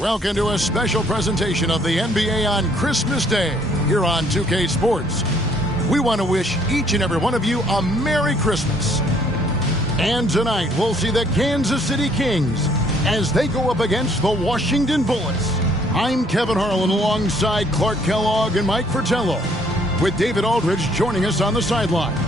Welcome to a special presentation of the NBA on Christmas Day here on 2K Sports. We want to wish each and every one of you a Merry Christmas. And tonight we'll see the Kansas City Kings as they go up against the Washington Bullets. I'm Kevin Harlan alongside Clark Kellogg and Mike Fratello, with David Aldridge joining us on the sidelines.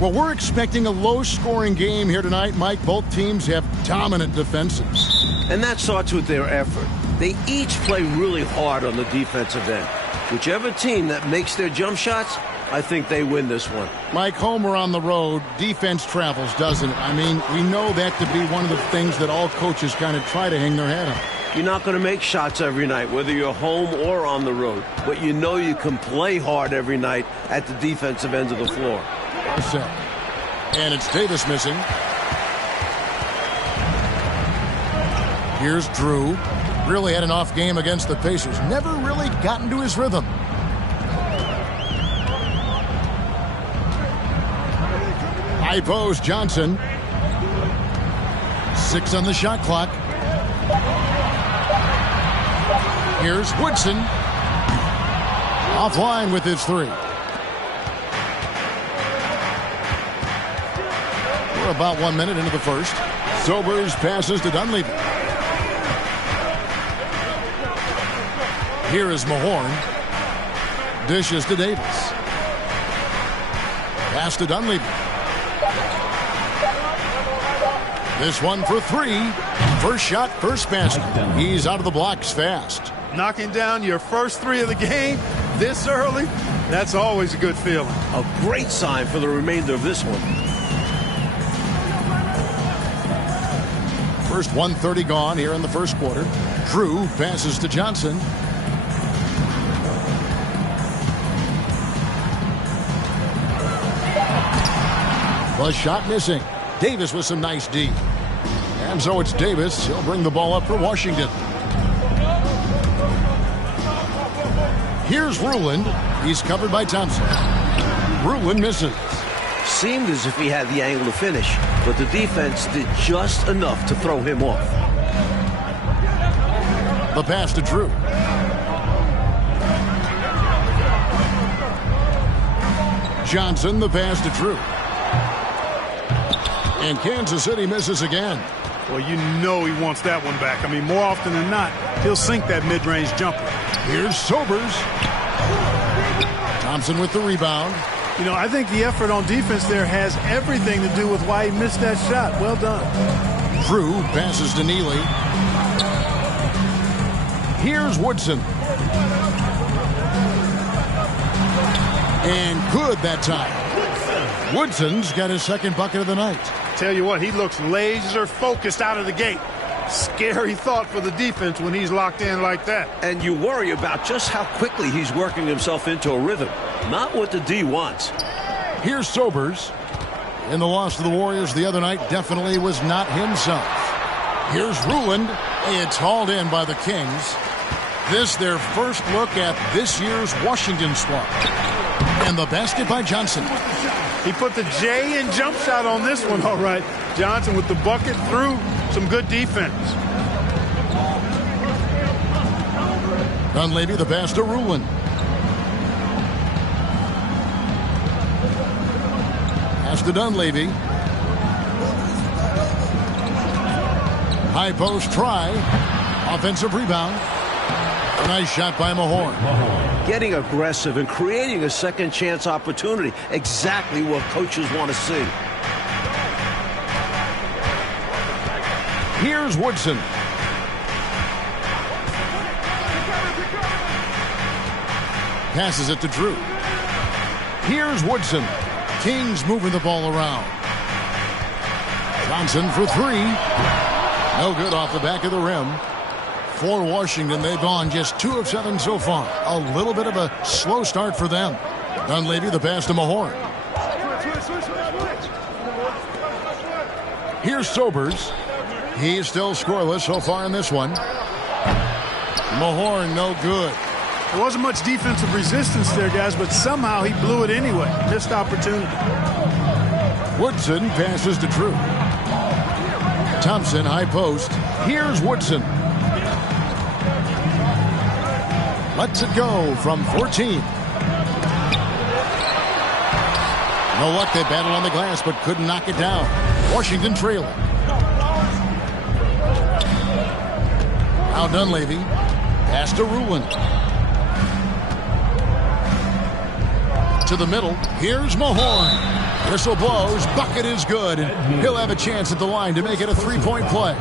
Well, we're expecting a low-scoring game here tonight, Mike. Both teams have dominant defenses. And that starts with their effort. They each play really hard on the defensive end. Whichever team that makes their jump shots, I think they win this one. Mike, home or on the road, defense travels, doesn't it? I mean, we know that to be one of the things that all coaches kind of try to hang their hat on. You're not going to make shots every night, whether you're home or on the road. But you know you can play hard every night at the defensive end of the floor. Set. And it's Davis missing. Here's Drew. Really had an off game against the Pacers. Never really got into his rhythm. High post, Johnson. 6 on the shot clock. Here's Woodson. Offline with his 3. We're about 1 minute into the first. Sobers passes to Dunleavy. Here is Mahorn. Dishes to Davis. Pass to Dunleavy. This one for 3. First shot, first basket. He's out of the blocks fast. Knocking down your first 3 of the game this early, that's always a good feeling. A great sign for the remainder of this one. First 1:30 gone here in the first quarter. Drew passes to Johnson. The shot missing. Davis with some nice D. And so it's Davis. He'll bring the ball up for Washington. Here's Ruland. He's covered by Thompson. Ruland misses. Seemed as if he had the angle to finish, but the defense did just enough to throw him off. The pass to Drew. Johnson, the pass to Drew. And Kansas City misses again. Well, you know he wants that one back. I mean, more often than not, he'll sink that mid-range jumper. Here's Sobers. Thompson with the rebound. You know, I think the effort on defense there has everything to do with why he missed that shot. Well done. Drew passes to Neely. Here's Woodson. And good that time. Woodson's got his second bucket of the night. Tell you what, he looks laser focused out of the gate. Scary thought for the defense when he's locked in like that. And you worry about just how quickly he's working himself into a rhythm. Not what the D wants. Here's Sobers. In the loss to the Warriors the other night, definitely was not himself. Here's Ruland. It's hauled in by the Kings. This their first look at this year's Washington squad. And the basket by Johnson. He put the J in jump shot on this one, all right. Johnson with the bucket through some good defense. Dunleavy, the pass to Ruland. Pass to Dunleavy. High post try. Offensive rebound. A nice shot by Mahorn. Getting aggressive and creating a second chance opportunity. Exactly what coaches want to see. Here's Woodson. Passes it to Drew. Here's Woodson. Kings moving the ball around. Johnson for 3. No good off the back of the rim. For Washington, they've gone just 2 of 7 so far. A little bit of a slow start for them. Dunleavy, the pass to Mahorn. Here's Sobers. He's still scoreless so far in this one. Mahorn, no good. There wasn't much defensive resistance there, guys, but somehow he blew it anyway. Missed opportunity. Woodson passes to Drew. Thompson, high post. Here's Woodson. Lets it go from 14. No luck, they battled on the glass, but couldn't knock it down. Washington trailing. Now Dunleavy. Pass to Ruland. To the middle. Here's Mahorn. Whistle blows. Bucket is good. And he'll have a chance at the line to make it a three-point play.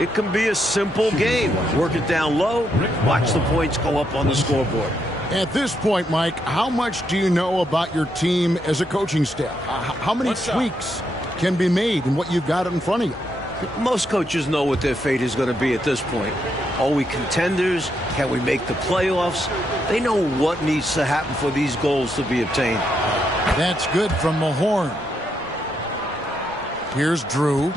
It can be a simple game. Work it down low. Watch the points go up on the scoreboard. At this point, Mike, how much do you know about your team as a coaching staff? How many tweaks can be made in what you've got in front of you? Most coaches know what their fate is going to be at this point. Are we contenders? Can we make the playoffs? They know what needs to happen for these goals to be obtained. That's good from Mahorn. Here's Drew.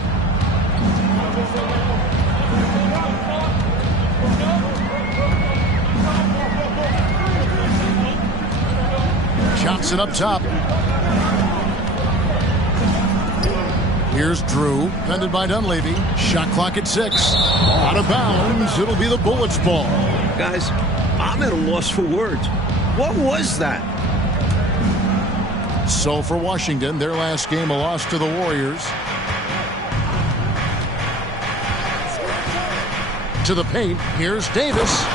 Johnson up top. Here's Drew, defended by Dunleavy. Shot clock at 6. Out of bounds. It'll be the Bullets' ball. Guys, I'm at a loss for words. What was that? So for Washington, their last game a loss to the Warriors. To the paint. Here's Davis.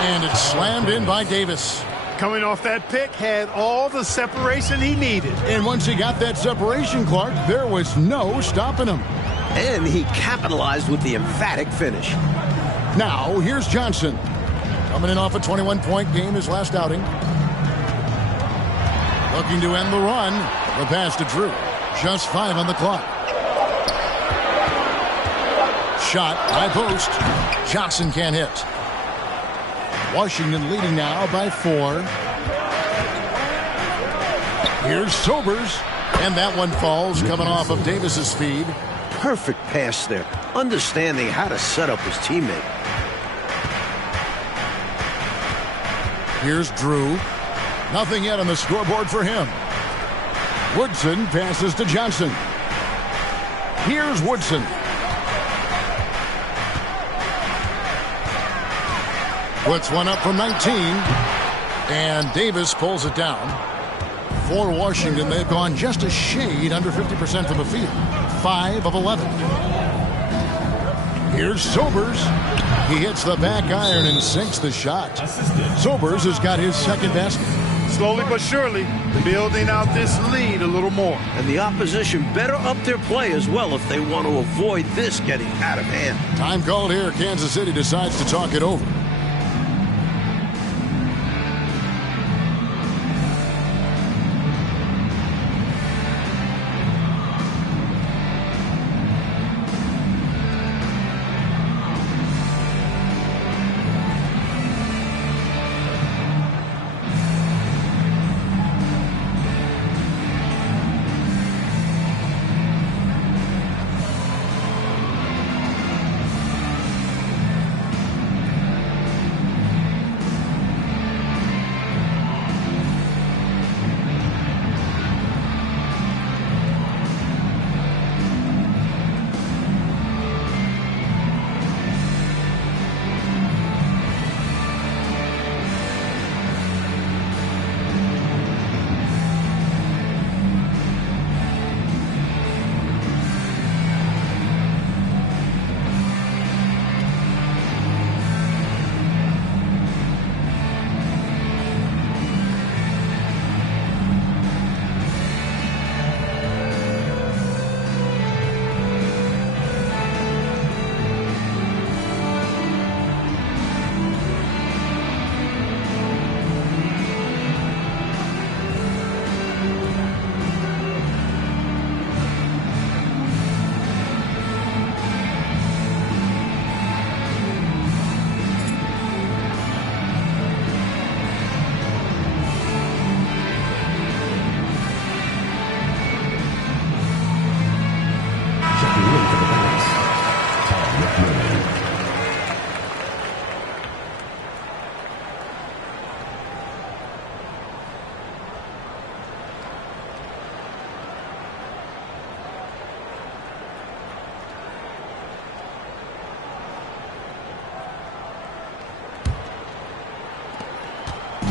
And it's slammed in by Davis. Coming off that pick, had all the separation he needed. And once he got that separation, Clark, there was no stopping him. And he capitalized with the emphatic finish. Now, here's Johnson. Coming in off a 21-point game his last outing. Looking to end the run. The pass to Drew. Just 5 on the clock. Shot, high post. Johnson can't hit. Washington leading now by 4. Here's Sobers. And that one falls coming off of Davis's feed. Perfect pass there. Understanding how to set up his teammate. Here's Drew. Nothing yet on the scoreboard for him. Woodson passes to Johnson. Here's Woodson. Puts one up from 19. And Davis pulls it down. For Washington, they've gone just a shade under 50% from the field. 5 of 11. Here's Sobers. He hits the back iron and sinks the shot. Sobers has got his second basket. Slowly but surely, building out this lead a little more. And the opposition better up their play as well if they want to avoid this getting out of hand. Time called here. Kansas City decides to talk it over.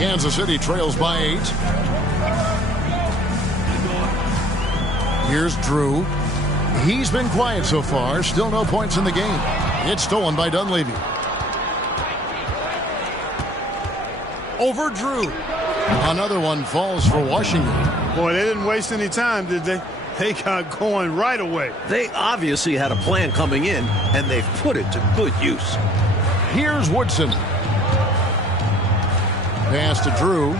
Kansas City trails by 8. Here's Drew. He's been quiet so far. Still no points in the game. It's stolen by Dunleavy. Over Drew. Another one falls for Washington. Boy, they didn't waste any time, did they? They got going right away. They obviously had a plan coming in, and they've put it to good use. Here's Woodson. Pass to Drew.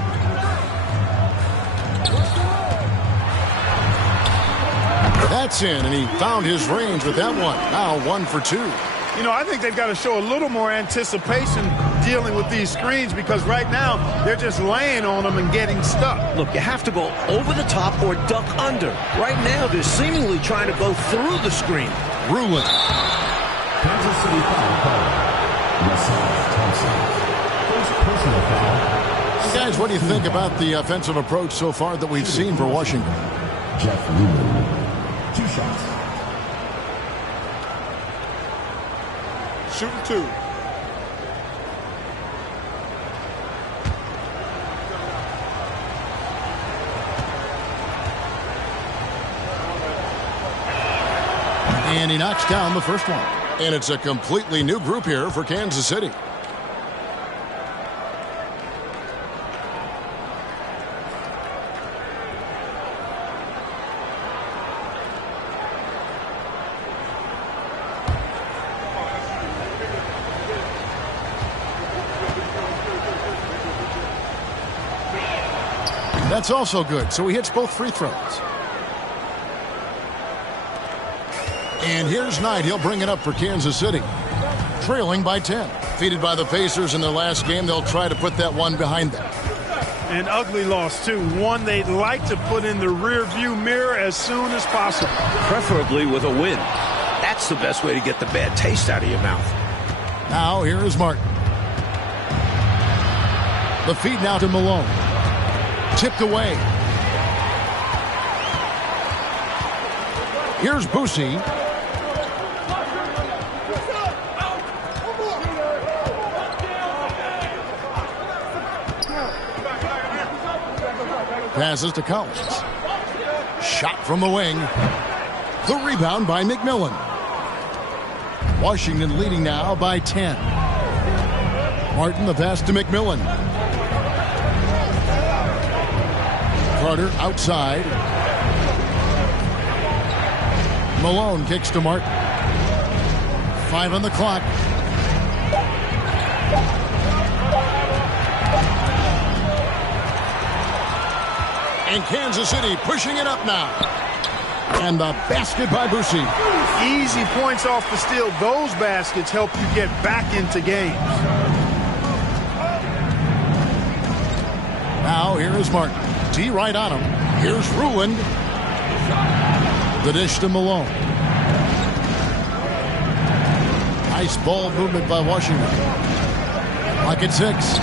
That's in, and he found his range with that one. Now 1 for 2. You know, I think they've got to show a little more anticipation dealing with these screens because right now they're just laying on them and getting stuck. Look, you have to go over the top or duck under. Right now, they're seemingly trying to go through the screen. Ruland. Kansas City foul call. Russell Thompson. First personal foul. Guys, what do you think about the offensive approach so far that we've seen for Washington? Jeff Ruland. 2 shots. Shooting 2. And he knocks down the first one. And it's a completely new group here for Kansas City. That's also good, so he hits both free throws. And here's Knight. He'll bring it up for Kansas City. Trailing by 10. Defeated by the Pacers in their last game, they'll try to put that one behind them. An ugly loss, too. One they'd like to put in the rearview mirror as soon as possible. Preferably with a win. That's the best way to get the bad taste out of your mouth. Now, here is Martin. The feed now to Malone. Tipped away. Here's Boucy. Passes to Collins. Shot from the wing. The rebound by McMillan. Washington leading now by 10. Martin the pass to McMillan. Carter outside. Malone kicks to Martin. 5 on the clock. And Kansas City pushing it up now. And the basket by Boucy. Easy points off the steal. Those baskets help you get back into games. Now here is Martin. D right on him. Here's Ruland. The dish to Malone. Nice ball movement by Washington. Clock at 6.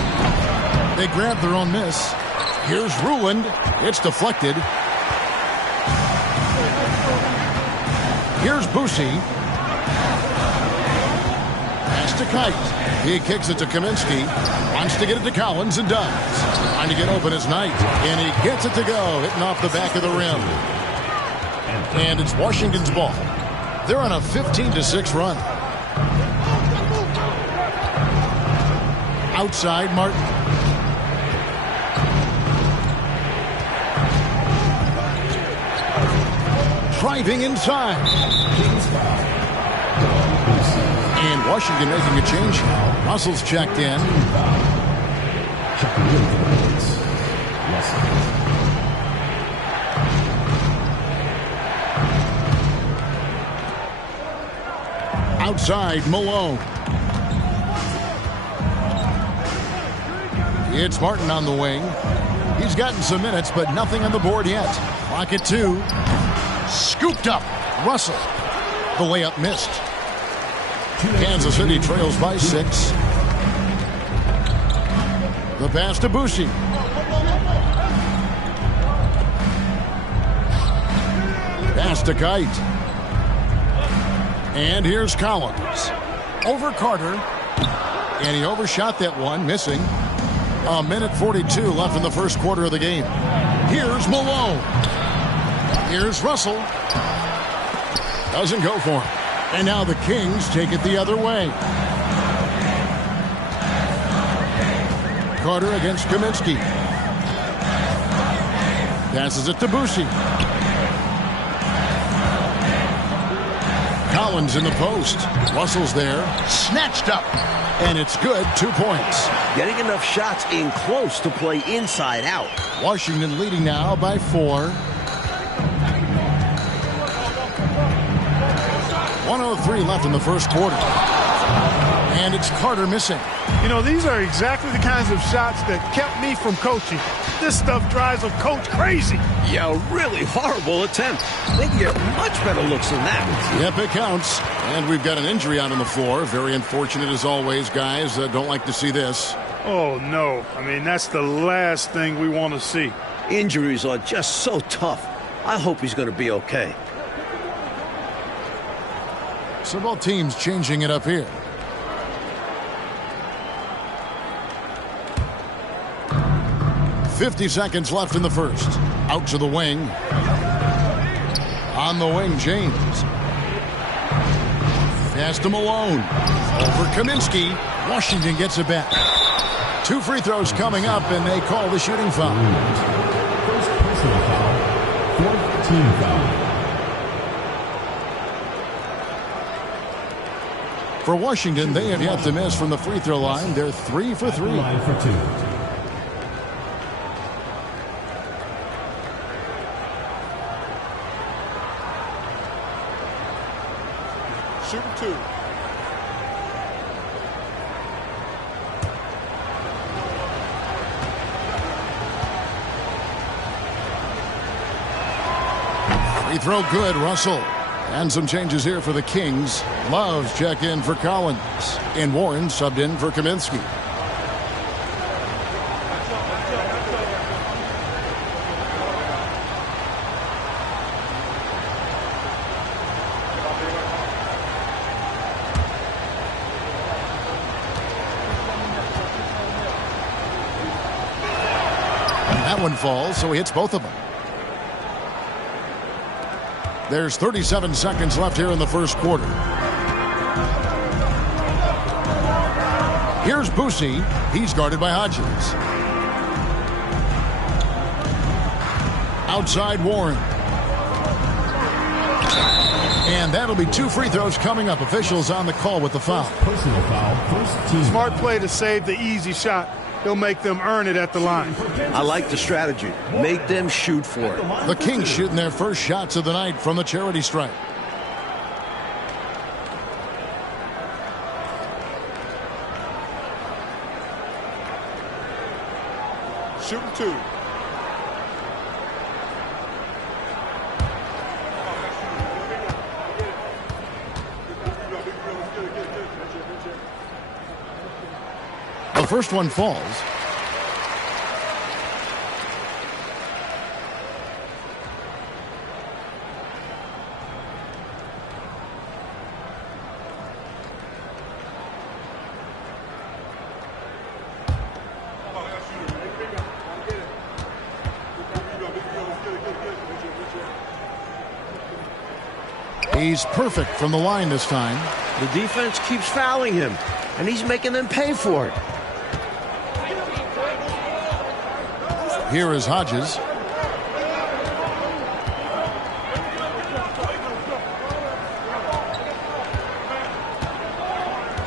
They grab their own miss. Here's Ruland. It's deflected. Here's Boucy. Pass to Kite. He kicks it to Kaminsky. Wants to get it to Collins and does. Trying to get open as Knight. And he gets it to go. Hitting off the back of the rim. And it's Washington's ball. They're on a 15-6 run. Outside, Martin. Driving inside. And Washington making a change. Russell's checked in. Outside, Malone. It's Martin on the wing. He's gotten some minutes, but nothing on the board yet. Clock at 2. Scooped up. Russell. The layup missed. Kansas City trails by 6. The pass to Boucy. Pass to Kite. And here's Collins. Over Carter. And he overshot that one, missing. A minute 42 left in the first quarter of the game. Here's Malone. Here's Russell. Doesn't go for him. And now the Kings take it the other way. Carter against Kaminsky. Passes it to Boucher. Collins in the post. Russell's there. Snatched up. And it's good. 2 points. Getting enough shots in close to play inside out. Washington leading now by 4. 1:03 left in the first quarter. And it's Carter missing. You know, these are exactly the kinds of shots that kept me from coaching. This stuff drives a coach crazy. Yeah, a really horrible attempt. They can get much better looks than that. Yep, it counts. And we've got an injury out on the floor. Very unfortunate as always, guys. Don't like to see this. Oh, no. I mean, that's the last thing we want to see. Injuries are just so tough. I hope he's going to be okay. So both teams changing it up here. .50 seconds left in the first. Out to the wing. On the wing, James. Pass to Malone. Over Kaminsky. Washington gets it back. 2 free throws coming up, and they call the shooting foul. First personal foul. 4th team foul. For Washington, they have yet to miss from the free throw line. They're 3 for 3. Line for 2. Shooting 2. Free throw good, Russell. And some changes here for the Kings. Loves check in for Collins. And Warren subbed in for Kaminsky. That one falls, so he hits both of them. There's 37 seconds left here in the first quarter. Here's Boucher. He's guarded by Hodges. Outside Warren. And that'll be 2 free throws coming up. Officials on the call with the foul. Personal foul. First team. Smart play to save the easy shot. He'll make them earn it at the line. I like the strategy. Make them shoot for it. The Kings shooting their first shots of the night from the charity stripe. Shooting 2. The first one falls. He's perfect from the line this time. The defense keeps fouling him, and he's making them pay for it. Here is Hodges.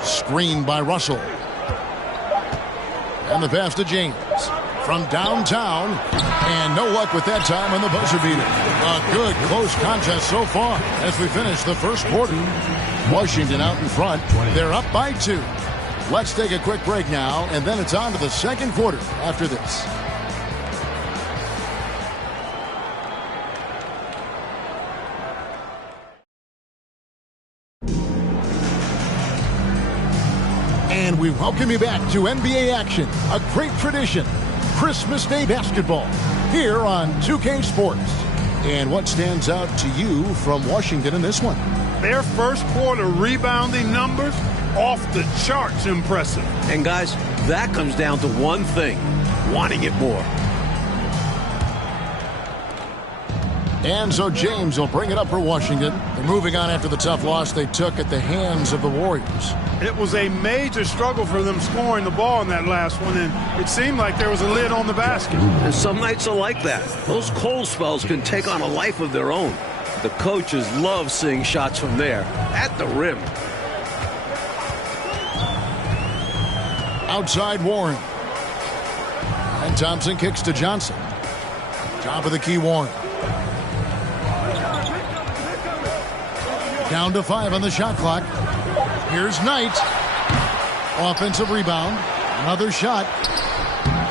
Screened by Russell. And the pass to James. From downtown. And no luck with that time on the buzzer beater. A good close contest so far as we finish the first quarter. Washington out in front. They're up by 2. Let's take a quick break now, and then it's on to the second quarter after this. And we welcome you back to NBA action, a great tradition, Christmas Day basketball, here on 2K Sports. And what stands out to you from Washington in this one? Their first quarter rebounding numbers off the charts impressive. And guys, that comes down to one thing, wanting it more. And so James will bring it up for Washington. They're moving on after the tough loss they took at the hands of the Warriors. It was a major struggle for them scoring the ball in that last one, and it seemed like there was a lid on the basket. And some nights are like that. Those cold spells can take on a life of their own. The coaches love seeing shots from there, at the rim. Outside Warren. And Thompson kicks to Johnson. Top of the key, Warren. Down to 5 on the shot clock. Here's Knight. Offensive rebound. Another shot.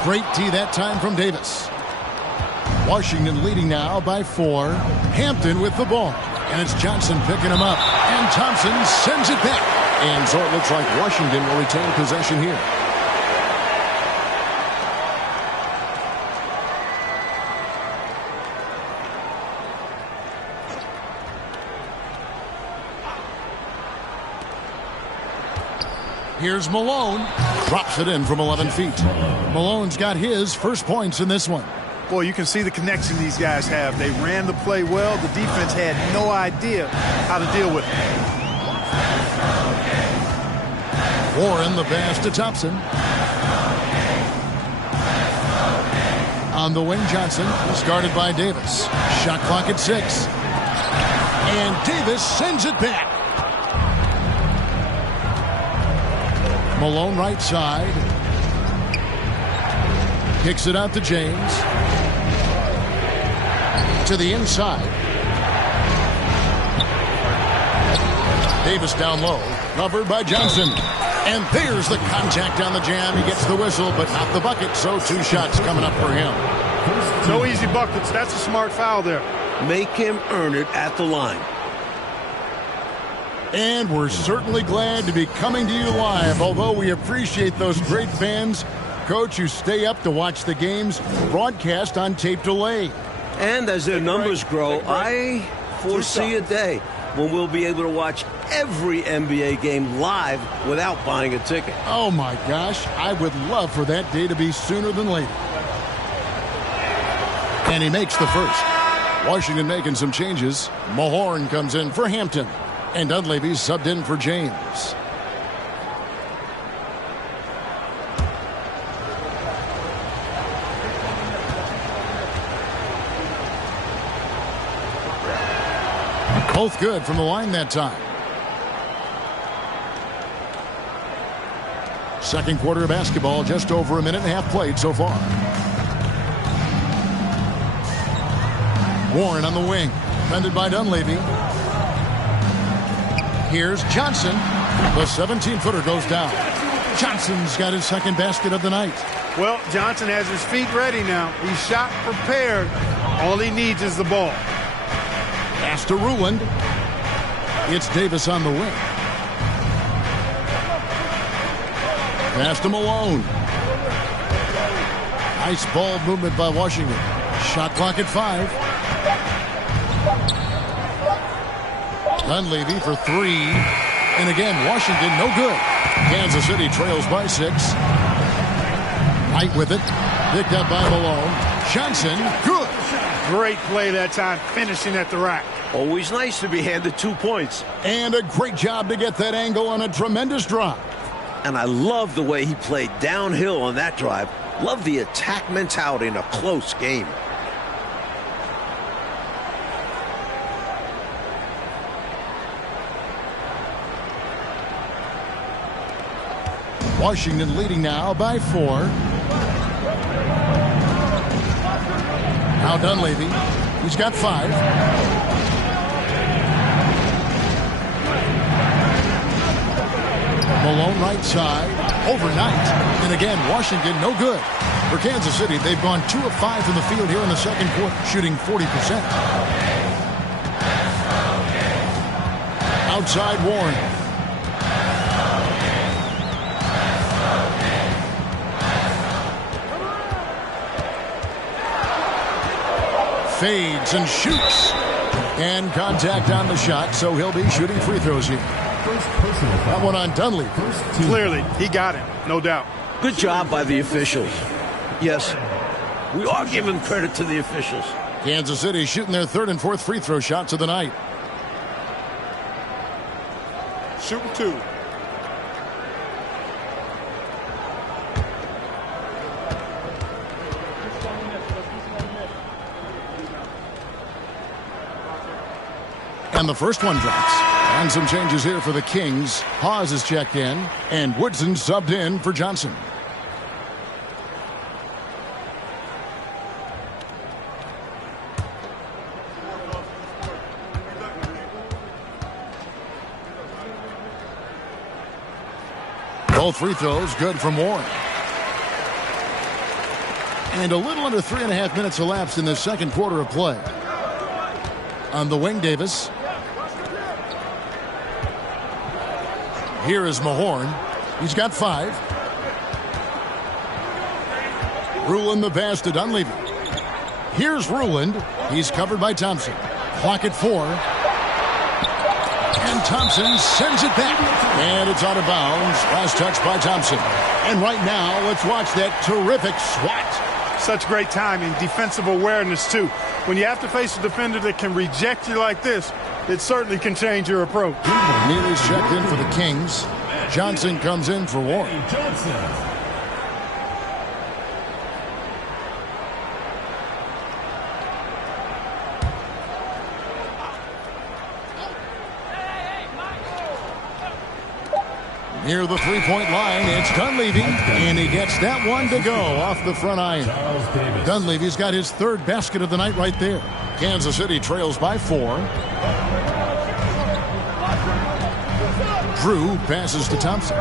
Great tee that time from Davis. Washington leading now by 4. Hampton with the ball. And it's Johnson picking him up. And Thompson sends it back. And so it looks like Washington will retain possession here. Here's Malone. Drops it in from 11 feet. Malone's got his first points in this one. Boy, you can see the connection these guys have. They ran the play well. The defense had no idea how to deal with it. Warren the pass to Thompson. On the wing, Johnson is guarded by Davis. Shot clock at 6. And Davis sends it back. Malone right side. Kicks it out to James. To the inside. Davis down low. Covered by Johnson. And there's the contact on the jam. He gets the whistle, but not the bucket. So 2 shots coming up for him. No easy buckets. That's a smart foul there. Make him earn it at the line. And we're certainly glad to be coming to you live, although we appreciate those great fans, Coach, who stay up to watch the games broadcast on tape delay. And as their numbers grow, I foresee a day when we'll be able to watch every NBA game live without buying a ticket. Oh, my gosh. I would love for that day to be sooner than later. And he makes the first. Washington making some changes. Mahorn comes in for Hampton. And Dunleavy's subbed in for James. Both good from the line that time. Second quarter of basketball, just over a minute and a half played so far. Warren on the wing, defended by Dunleavy. Here's Johnson. The 17-footer goes down. Johnson's got his second basket of the night. Well, Johnson has his feet ready now. He's shot prepared. All he needs is the ball. Pass to Ruland. It's Davis on the wing. Pass to Malone. Nice ball movement by Washington. Shot clock at 5. Dunleavy for 3. And again, Washington no good. Kansas City trails by 6. Knight with it. Picked up by Malone. Johnson, good. Great play that time, finishing at the rack. Always nice to be handed 2 points. And a great job to get that angle on a tremendous drive. And I love the way he played downhill on that drive. Love the attack mentality in a close game. Washington leading now by 4. Now Dunleavy. He's got 5. Malone right side. Overnight. And again, Washington no good. For Kansas City, they've gone 2 of 5 from the field here in the second quarter, shooting 40%. Outside Warren. Fades and shoots. And contact on the shot, so he'll be shooting free throws here. First personal foul. That one on Dunleavy. First team. Clearly, he got him, no doubt. Good job by the officials. Yes, we are giving credit to the officials. Kansas City shooting their third and fourth free throw shots of the night. Shooting 2. And the first one drops. And some changes here for the Kings. Hawes is checked in, and Woodson subbed in for Johnson. Both free throws good from Warren. And a little under 3.5 minutes elapsed in the second quarter of play. On the wing, Davis. Here is Mahorn. He's got 5. Ruland the pass to Dunleavy. Here's Ruland. He's covered by Thompson. Clock at 4. And Thompson sends it back. And it's out of bounds. Last touch by Thompson. And right now, let's watch that terrific swat. Such great timing, defensive awareness, too. When you have to face a defender that can reject you like this, it certainly can change your approach. Neely's checked in for the Kings. Johnson comes in for Warren. Johnson. Near the three-point line, it's Dunleavy, and he gets that one to go off the front iron. Dunleavy's got his third basket of the night right there. Kansas City trails by 4. Drew passes to Thompson.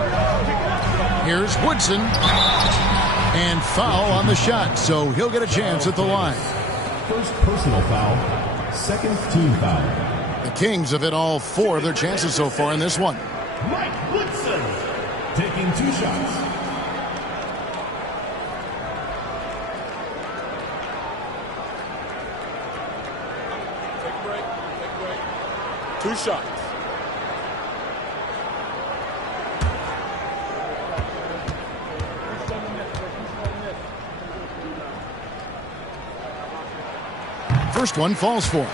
Here's Woodson. And foul on the shot, so he'll get a chance at the line. First personal foul. Second team foul. The Kings have hit all 4 of their chances so far in this one. Mike Woodson taking 2 shots. Take a break. 2 shots. First one falls for him.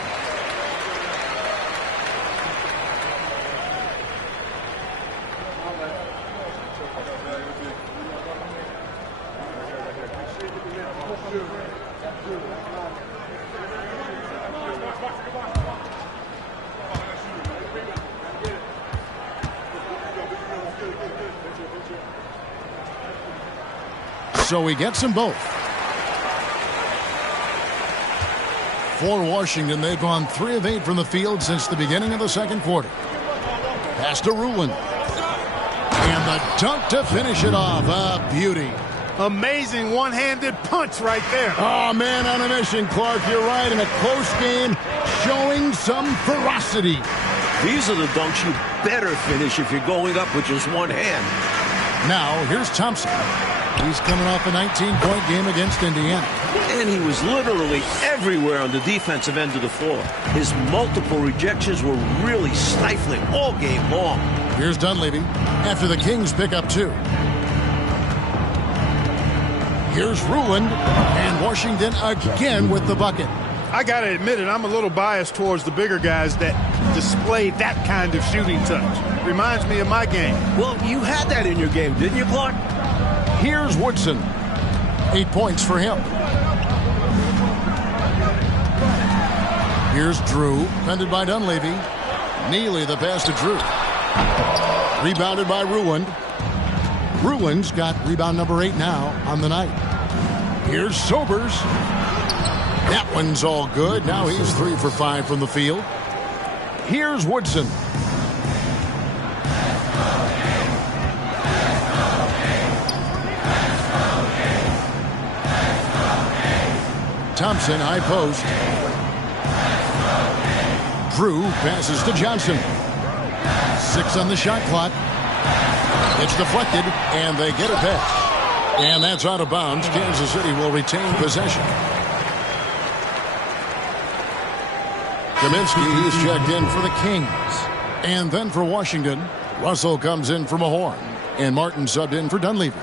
So he gets them both. For Washington, they've gone 3 of 8 from the field since the beginning of the second quarter. Pass to Ruland. And the dunk to finish it off. A beauty. Amazing one-handed punch right there. Oh, man on a mission, Clark. You're right. In a close game, showing some ferocity. These are the dunks you better finish if you're going up with just one hand. Now, here's Thompson. He's coming off a 19-point game against Indiana. And he was literally everywhere on the defensive end of the floor. His multiple rejections were really stifling all game long. Here's Dunleavy after the Kings pick up 2. Here's Ruland, and Washington again with the bucket. I got to admit it, I'm a little biased towards the bigger guys that display that kind of shooting touch. Reminds me of my game. Well, you had that in your game, didn't you, Clark? Here's Woodson. 8 points for him. Here's Drew, defended by Dunleavy. Neely the pass to Drew. Rebounded by Ruland. Ruland's got rebound number 8 now on the night. Here's Sobers. That one's all good. Now he's 3 for 5 from the field. Here's Woodson. Thompson, high post. Drew passes to Johnson. 6 on the shot clock. It's deflected, and they get it back. And that's out of bounds. Kansas City will retain possession. Kaminsky is checked in for the Kings. And then for Washington, Russell comes in for Mahorn. And Martin subbed in for Dunleavy.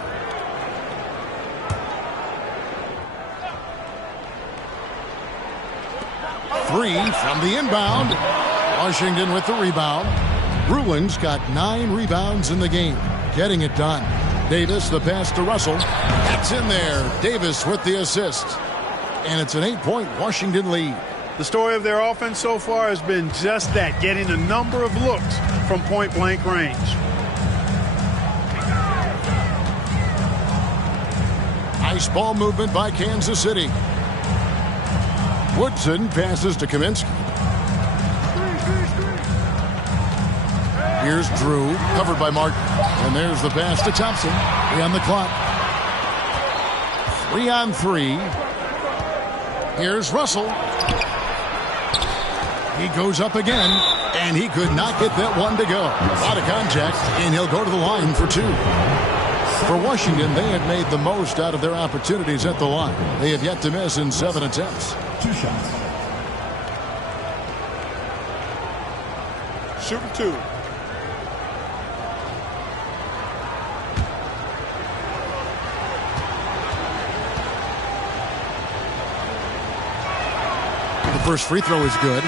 Three from the inbound. Washington with the rebound. Ruland's got 9 rebounds in the game, getting it done. Davis, the pass to Russell. That's in there. Davis with the assist. And it's an 8-point Washington lead. The story of their offense so far has been just that, getting a number of looks from point-blank range. Nice ball movement by Kansas City. Woodson passes to Kaminsky. Here's Drew, covered by Martin. And there's the pass to Thompson. 3 on the clock. 3 on 3. Here's Russell. He goes up again, and he could not get that one to go. A lot of contact, and he'll go to the line for 2. For Washington, they have made the most out of their opportunities at the line. They have yet to miss in 7 attempts. 2 shots. Shooting 2. The first free throw is good.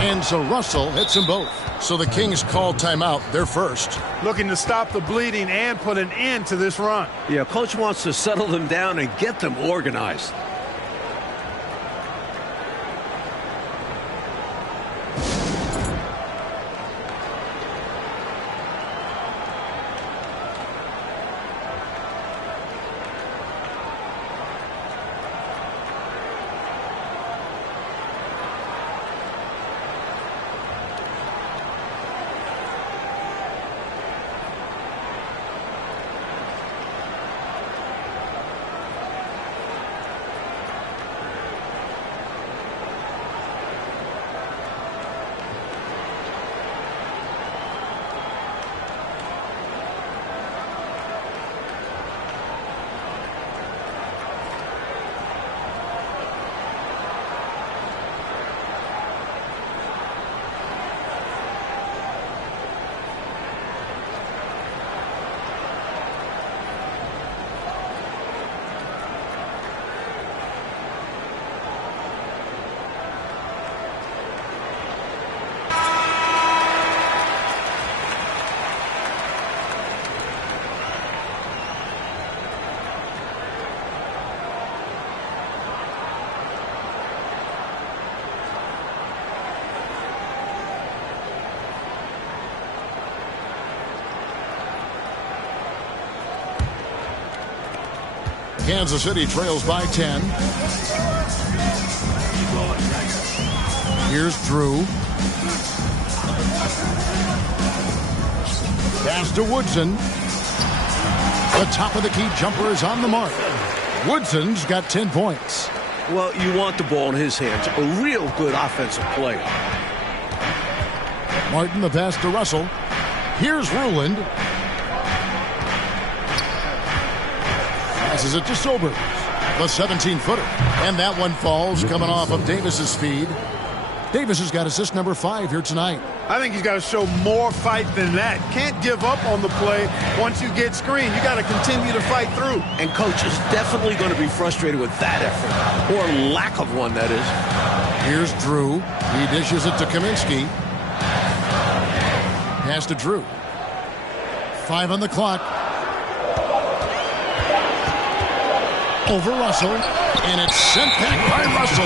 And so Russell hits them both. So the Kings call timeout, their first. Looking to stop the bleeding and put an end to this run. Yeah, coach wants to settle them down and get them organized. Kansas City trails by 10. Here's Drew. Pass to Woodson. The top of the key jumper is on the mark. Woodson's got 10 points. Well, you want the ball in his hands. A real good offensive play. Martin, the pass to Russell. Here's Ruland. Passes it to Sobers. The 17-footer. And that one falls coming off of Davis's speed. Davis has got assist number 5 here tonight. I think he's got to show more fight than that. Can't give up on the play once you get screened. You got to continue to fight through. And coach is definitely going to be frustrated with that effort, or lack of one, that is. Here's Drew. He dishes it to Kaminsky. Pass to Drew. 5 on the clock. Over Russell. And it's sent back by Russell.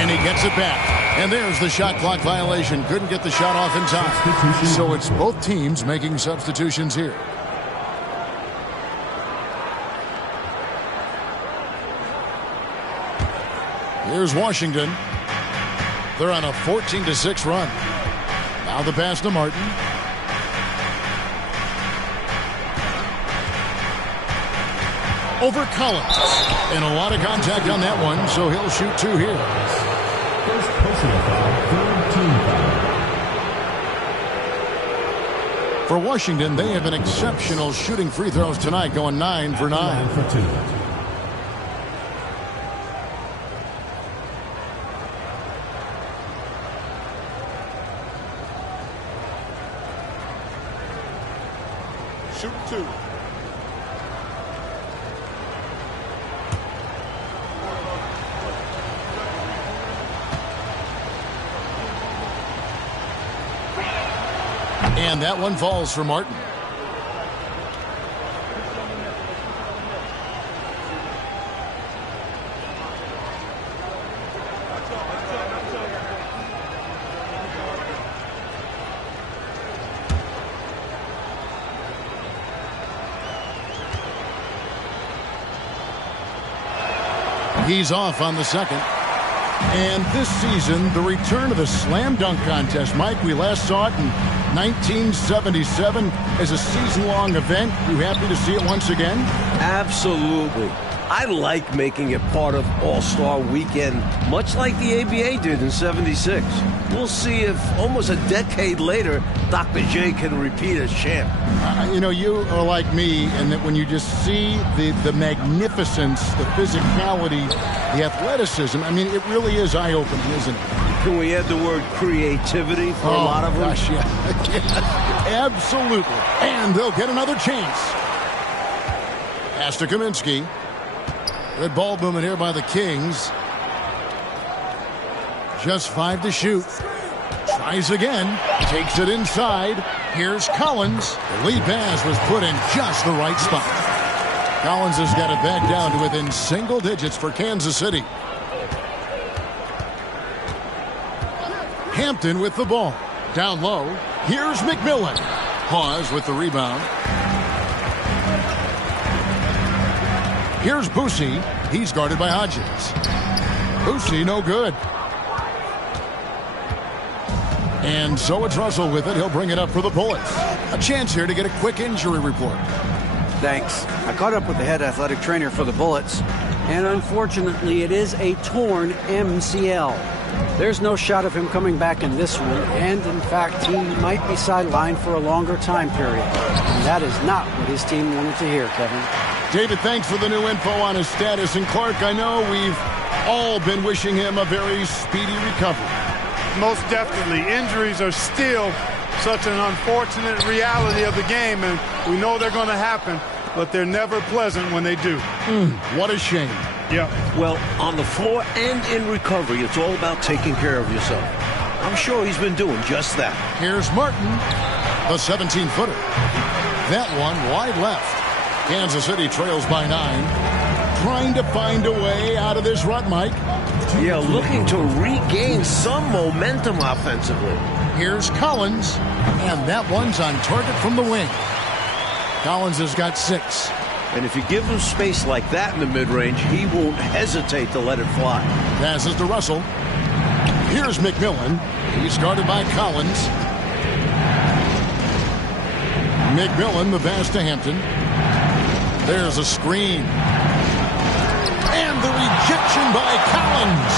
And he gets it back. And there's the shot clock violation. Couldn't get the shot off in time. So it's both teams making substitutions here. Here's Washington. They're on a 14-6 run. Now the pass to Martin. over Collins. And a lot of contact on that one, so he'll shoot 2 here. First personal foul, third team foul. For Washington, they have been exceptional shooting free throws tonight, going 9 for 9. 9 for 2. Shoot 2. And that one falls for Martin. He's off on the second. And this season, the return of the slam dunk contest. Mike, we last saw it in 1977 as a season-long event. You happy to see it once again? Absolutely. I like making it part of All-Star Weekend, much like the ABA did in '76. We'll see if almost a decade later, Dr. J can repeat as champ. You know, you are like me in that when you just see the magnificence, the physicality, the athleticism, I mean, it really is eye-opening, isn't it? Can we add the word creativity for a lot of them? Gosh, yeah. Absolutely. And they'll get another chance. Pass to Kaminsky. Good ball movement here by the Kings. Just 5 to shoot. Tries again. Takes it inside. Here's Collins. The lead pass was put in just the right spot. Collins has got it back down to within single digits for Kansas City. Hampton with the ball. Down low. Here's McMillan. Pause with the rebound. Here's Boosie. He's guarded by Hodges. Boosie no good. And so it's Russell with it. He'll bring it up for the Bullets. A chance here to get a quick injury report. Thanks. I caught up with the head athletic trainer for the Bullets, and unfortunately it is a torn MCL. There's no shot of him coming back in this one, and in fact he might be sidelined for a longer time period. And that is not what his team wanted to hear, Kevin. David, thanks for the new info on his status. And Clark, I know we've all been wishing him a very speedy recovery. Most definitely. Injuries are still such an unfortunate reality of the game, and we know they're going to happen, but they're never pleasant when they do. What a shame. Yeah. Well, on the floor and in recovery, it's all about taking care of yourself. I'm sure he's been doing just that. Here's Martin, the 17-footer. That one wide left. Kansas City trails by 9. Trying to find a way out of this rut, Mike. Yeah, looking to regain some momentum offensively. Here's Collins, and that one's on target from the wing. Collins has got 6. And if you give him space like that in the mid-range, he won't hesitate to let it fly. Passes to Russell. Here's McMillan. He's guarded by Collins. McMillan, the pass to Hampton. There's a screen. And the rejection by Collins.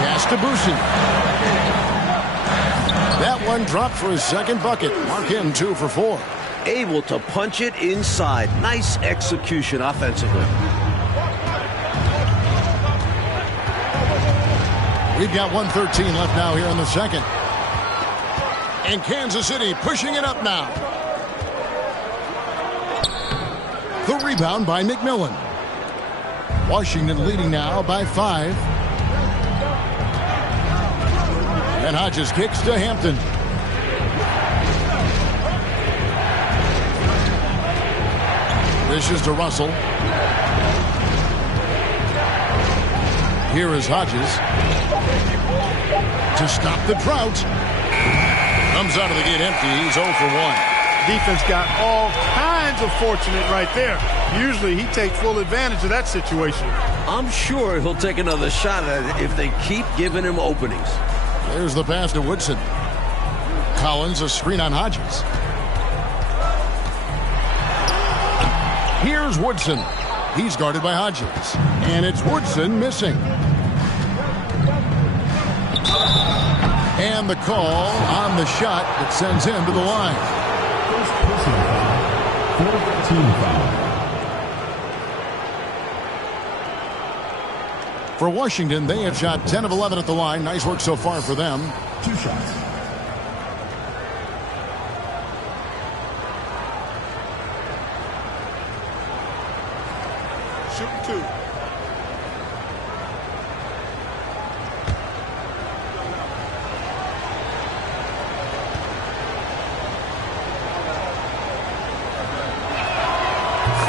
Pass to Boosie. That one dropped for his second bucket. Mark him 2 for 4. Able to punch it inside. Nice execution offensively. We've got 1:13 left now here in the second. And Kansas City pushing it up now. The rebound by McMillan. Washington leading now by 5. And Hodges kicks to Hampton. Dishes to Russell. Here is Hodges. To stop the drought. Comes out of the gate empty. He's 0 for 1. Defense got all kinds of fortunate right there. Usually he takes full advantage of that situation. I'm sure he'll take another shot at it if they keep giving him openings. There's the pass to Woodson. Collins, a screen on Hodges. Here's Woodson. He's guarded by Hodges. And it's Woodson missing. And the call on the shot that sends him to the line. First personal foul. Fourth team foul. For Washington, they have shot 10 of 11 at the line. Nice work so far for them. 2 shots. Shooting 2.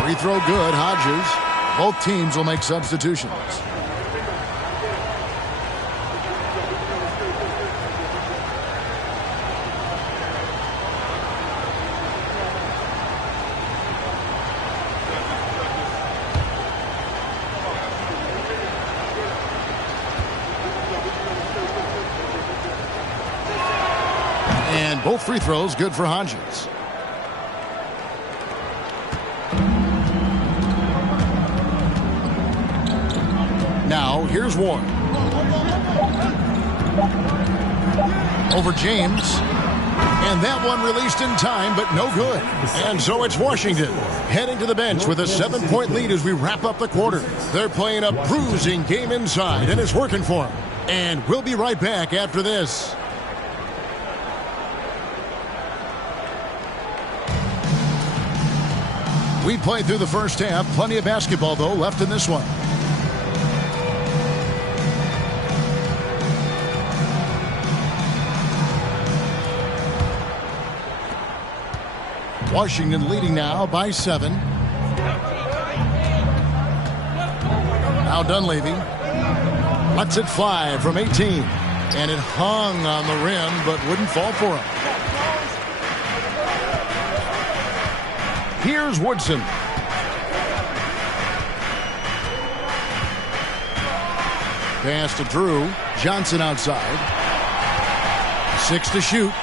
Free throw good, Hodges. Both teams will make substitutions. And both free throws good for Hodges. Now, here's Ward. Over James. And that one released in time, but no good. And so it's Washington heading to the bench with a 7-point lead as we wrap up the quarter. They're playing a bruising game inside, and it's working for them. And we'll be right back after this. We played through the first half. Plenty of basketball, though, left in this one. Washington leading now by 7. Now Dunleavy lets it fly from 18. And it hung on the rim, but wouldn't fall for him. Here's Woodson. Pass to Drew. Johnson outside. 6 to shoot.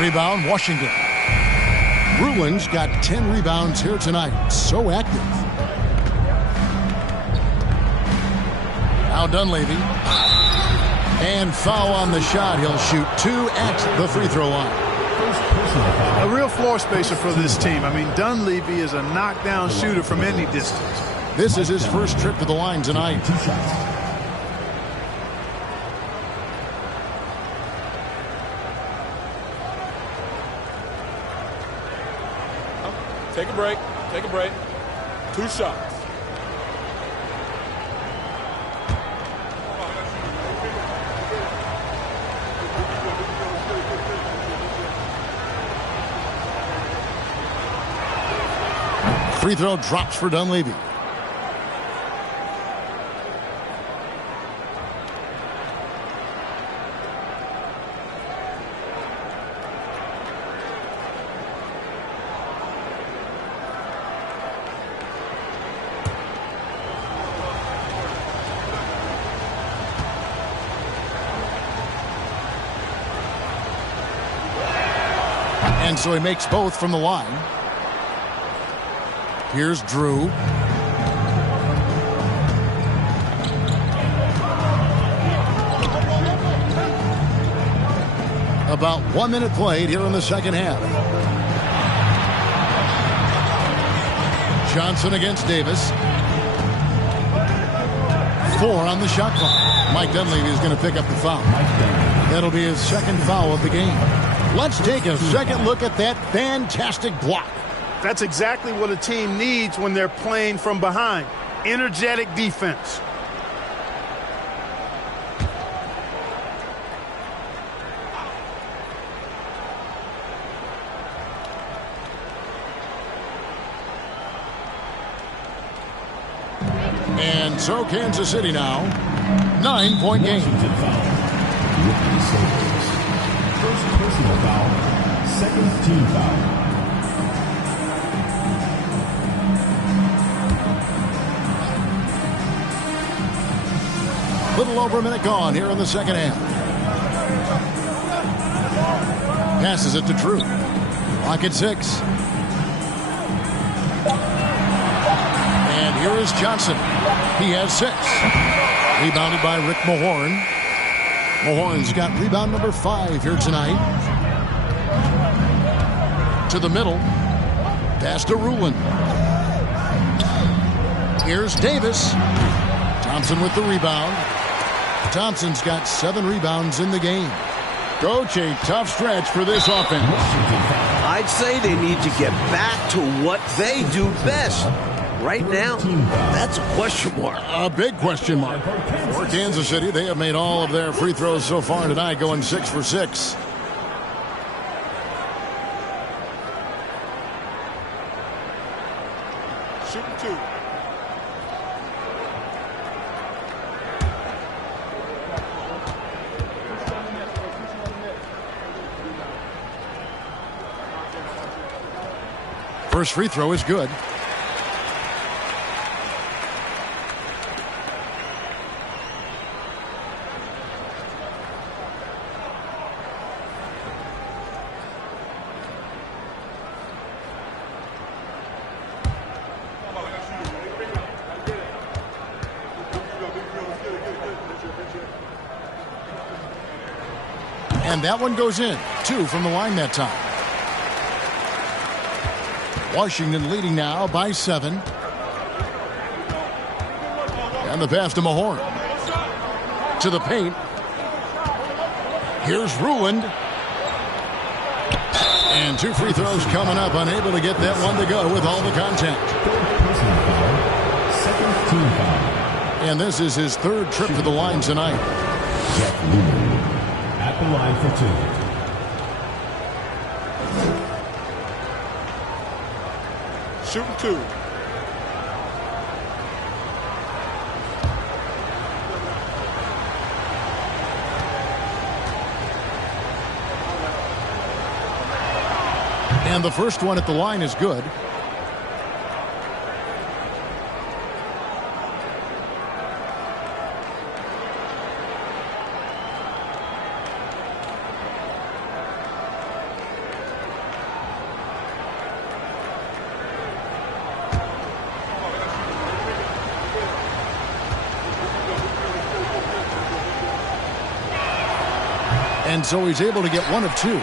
Rebound, Washington. Bruins got 10 rebounds here tonight. So active. Now Dunleavy. And foul on the shot. He'll shoot 2 at the free throw line. A real floor spacer for this team. I mean, Dunleavy is a knockdown shooter from any distance. This is his first trip to the line tonight. 2 shots. Take a break. Take a break. 2 shots. Free throw drops for Dunleavy. And so he makes both from the line. Here's Drew. About 1 minute played here in the second half. Johnson against Davis. 4 on the shot clock. Mike Dunleavy is going to pick up the foul. That'll be his second foul of the game. Let's take a second look at that fantastic block. That's exactly what a team needs when they're playing from behind. Energetic defense. And so Kansas City now, 9-point game. Washington foul. Rookie Soldiers. First personal foul. Second team foul. Little over a minute gone here in the second half. Passes it to Drew. Clock at 6. And here is Johnson. He has 6. Rebounded by Rick Mahorn. Mahorn's got rebound number 5 here tonight. To the middle. Pass to Rulin. Here's Davis. Thompson with the rebound. Thompson's got 7 rebounds in the game. Coach, a tough stretch for this offense. I'd say they need to get back to what they do best. Right now, that's a question mark. A big question mark. For Kansas City, they have made all of their free throws so far tonight, going 6 for 6. Shooting 2. First free throw is good. And that one goes in. 2 from the line that time. Washington leading now by 7. And the pass to Mahorn. To the paint. Here's Ruland. And 2 free throws coming up. Unable to get that one to go with all the contact. Second team foul. And this is his 3rd trip to the line tonight. Jeff Lumen at the line for 2. Shooting 2. And the first one at the line is good. And so he's able to get 1 of 2.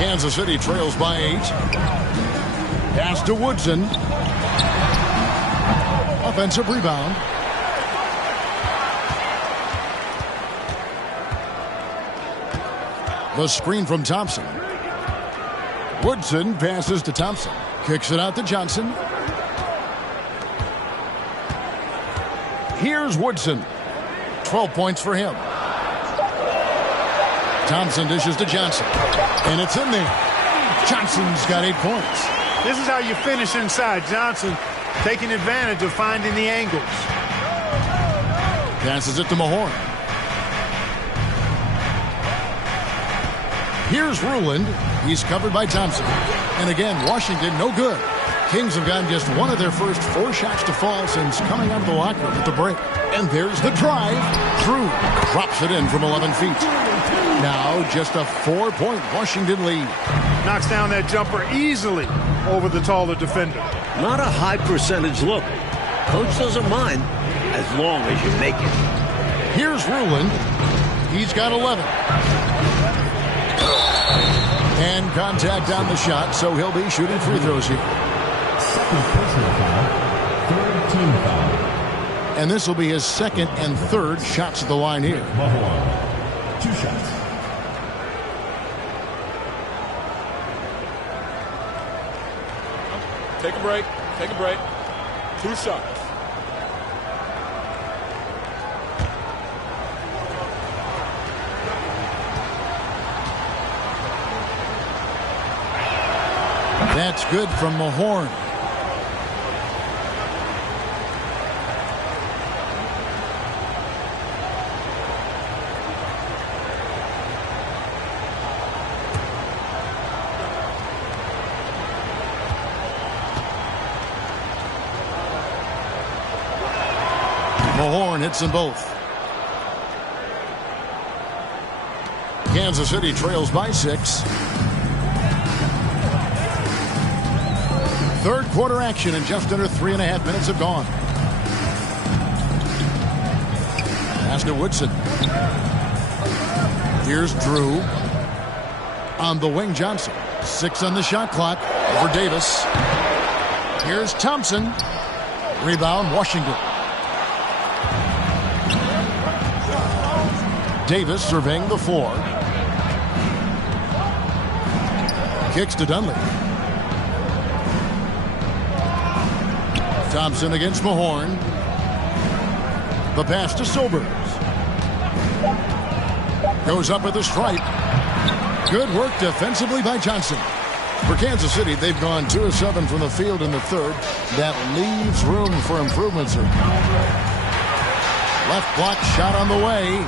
Kansas City trails by 8. Pass to Woodson. Offensive rebound. The screen from Thompson. Woodson passes to Thompson. Kicks it out to Johnson. Here's Woodson. 12 points for him. Thompson dishes to Johnson. And it's in there. Johnson's got 8 points. This is how you finish inside. Johnson taking advantage of finding the angles. Passes it to Mahorn. Here's Ruland. He's covered by Thompson. And again, Washington, no good. Kings have gotten just 1 of their first 4 shots to fall since coming out of the locker room at the break. And there's the drive. Drew drops it in from 11 feet. Now just a 4-point Washington lead. Knocks down that jumper easily over the taller defender. Not a high percentage look. Coach doesn't mind as long as you make it. Here's Ruland. He's got 11. And contact on the shot, so he'll be shooting free throws here. Second personal foul. 3rd team foul. And this will be his 2nd and 3rd shots at the line here. Mahorn. 2 shots. Take a break. Take a break. 2 shots. That's good from Mahorn. Mahorn hits them both. Kansas City trails by 6. Third quarter action, and just under 3.5 minutes have gone. Pass to Woodson. Here's Drew. On the wing, Johnson. 6 on the shot clock. Over Davis. Here's Thompson. Rebound, Washington. Davis surveying the floor. Kicks to Dunley. Thompson against Mahorn. The pass to Sobers. Goes up with a stripe. Good work defensively by Johnson. For Kansas City, they've gone 2 of 7 from the field in the third. That leaves room for improvements. Left block shot on the way.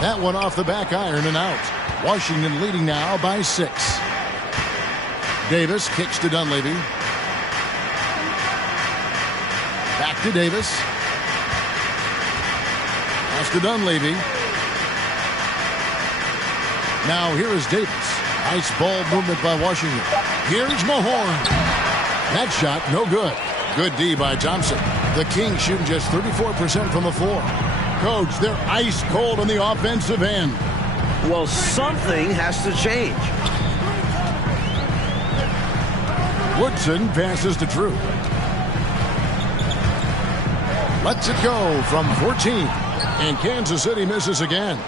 That one off the back iron and out. Washington leading now by 6. Davis kicks to Dunleavy. Back to Davis. Pass to Dunleavy. Now here is Davis. Nice ball movement by Washington. Here's Mahorn. That shot, no good. Good D by Thompson. The Kings shooting just 34% from the floor. Coach, they're ice cold on the offensive end. Well, something has to change. Woodson passes to Drew. Lets it go from 14. And Kansas City misses again.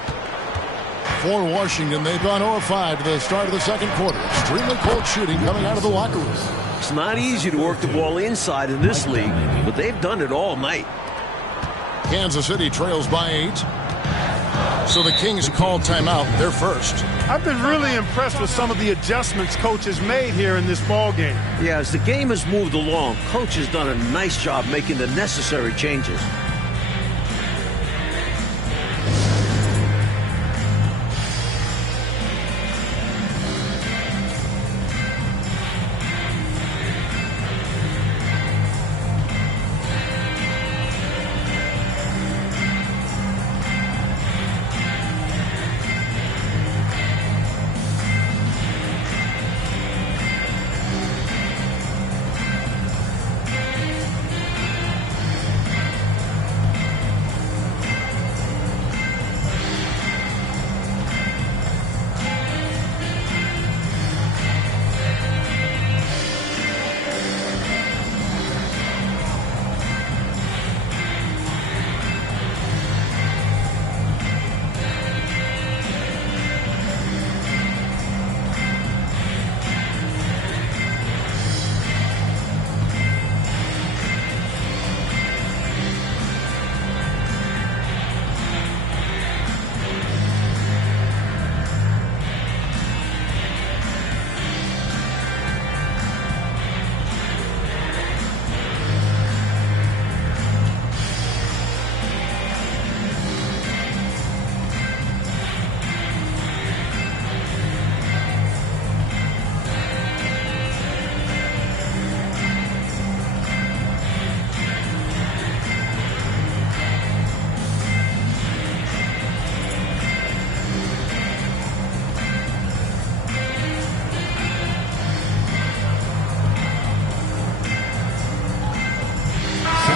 For Washington, they've gone 0-5 to the start of the second quarter. Extremely cold shooting coming out of the locker room. It's not easy to work the ball inside in this league, but they've done it all night. Kansas City trails by 8. So the Kings called timeout. They're first. I've been really impressed with some of the adjustments Coach has made here in this ball game. Yeah, as the game has moved along, Coach has done a nice job making the necessary changes.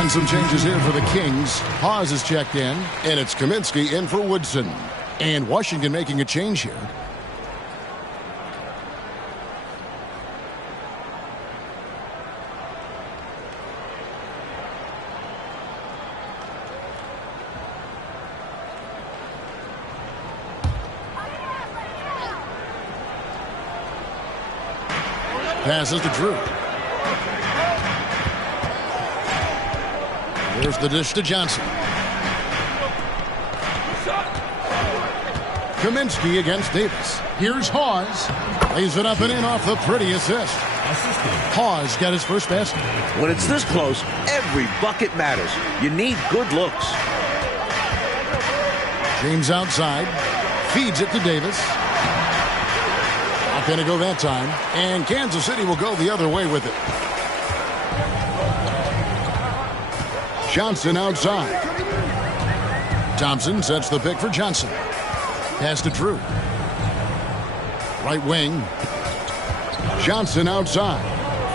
Some changes here for the Kings. Hawes is checked in, and it's Kaminsky in for Woodson. And Washington making a change here. Passes to Drew. Here's the dish to Johnson. Kaminsky against Davis. Here's Hawes. Lays it up and in off the pretty assist. Hawes got his first basket. When it's this close, every bucket matters. You need good looks. James outside. Feeds it to Davis. Not going to go that time. And Kansas City will go the other way with it. Johnson outside. Thompson sets the pick for Johnson. Pass to Drew. Right wing. Johnson outside.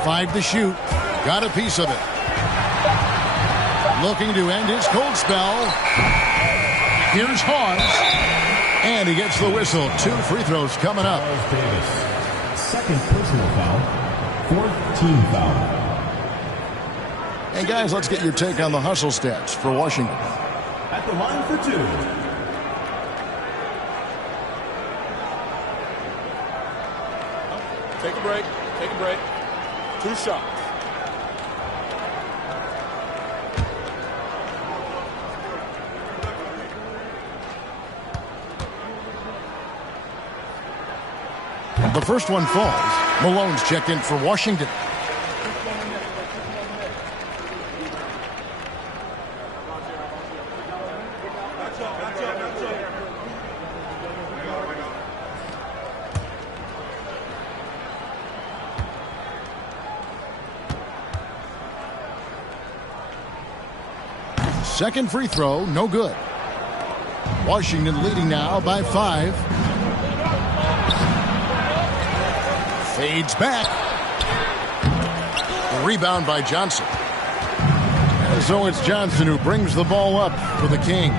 5 to shoot. Got a piece of it. Looking to end his cold spell. Here's Hawes. And he gets the whistle. 2 free throws coming up. Davis. Second personal foul. 4th team foul. And guys, let's get your take on the hustle stats for Washington. At the line for 2. Take a break. Take a break. 2 shots. The first one falls. Malone's checked in for Washington. Second free throw, no good. Washington leading now by 5. Fades back. Rebound by Johnson. And so it's Johnson who brings the ball up for the Kings.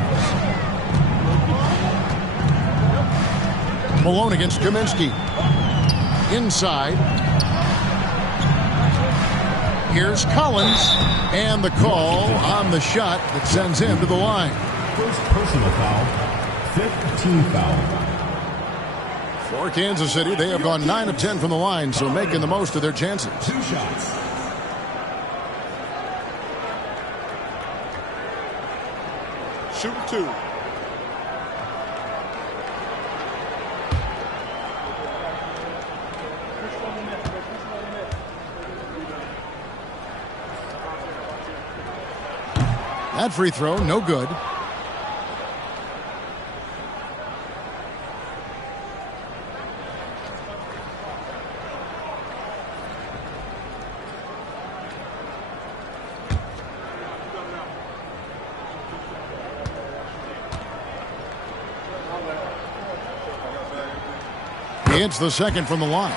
Malone against Kaminsky. Inside. Here's Collins. And the call on the shot that sends him to the line. First personal foul. 5th team foul. For Kansas City, they have gone 9 of 10 from the line, so making the most of their chances. 2 shots. Shooting 2. That free throw, no good. It's the second from the line.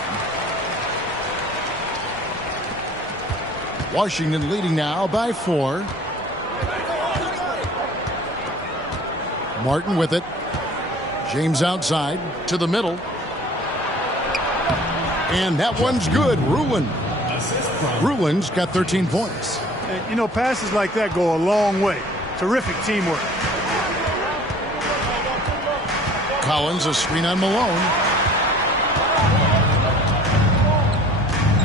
Washington leading now by 4. Martin with it. James outside to the middle. And that one's good. Ruin's got 13 points. And, you know, passes like that go a long way. Terrific teamwork. Collins, a screen on Malone.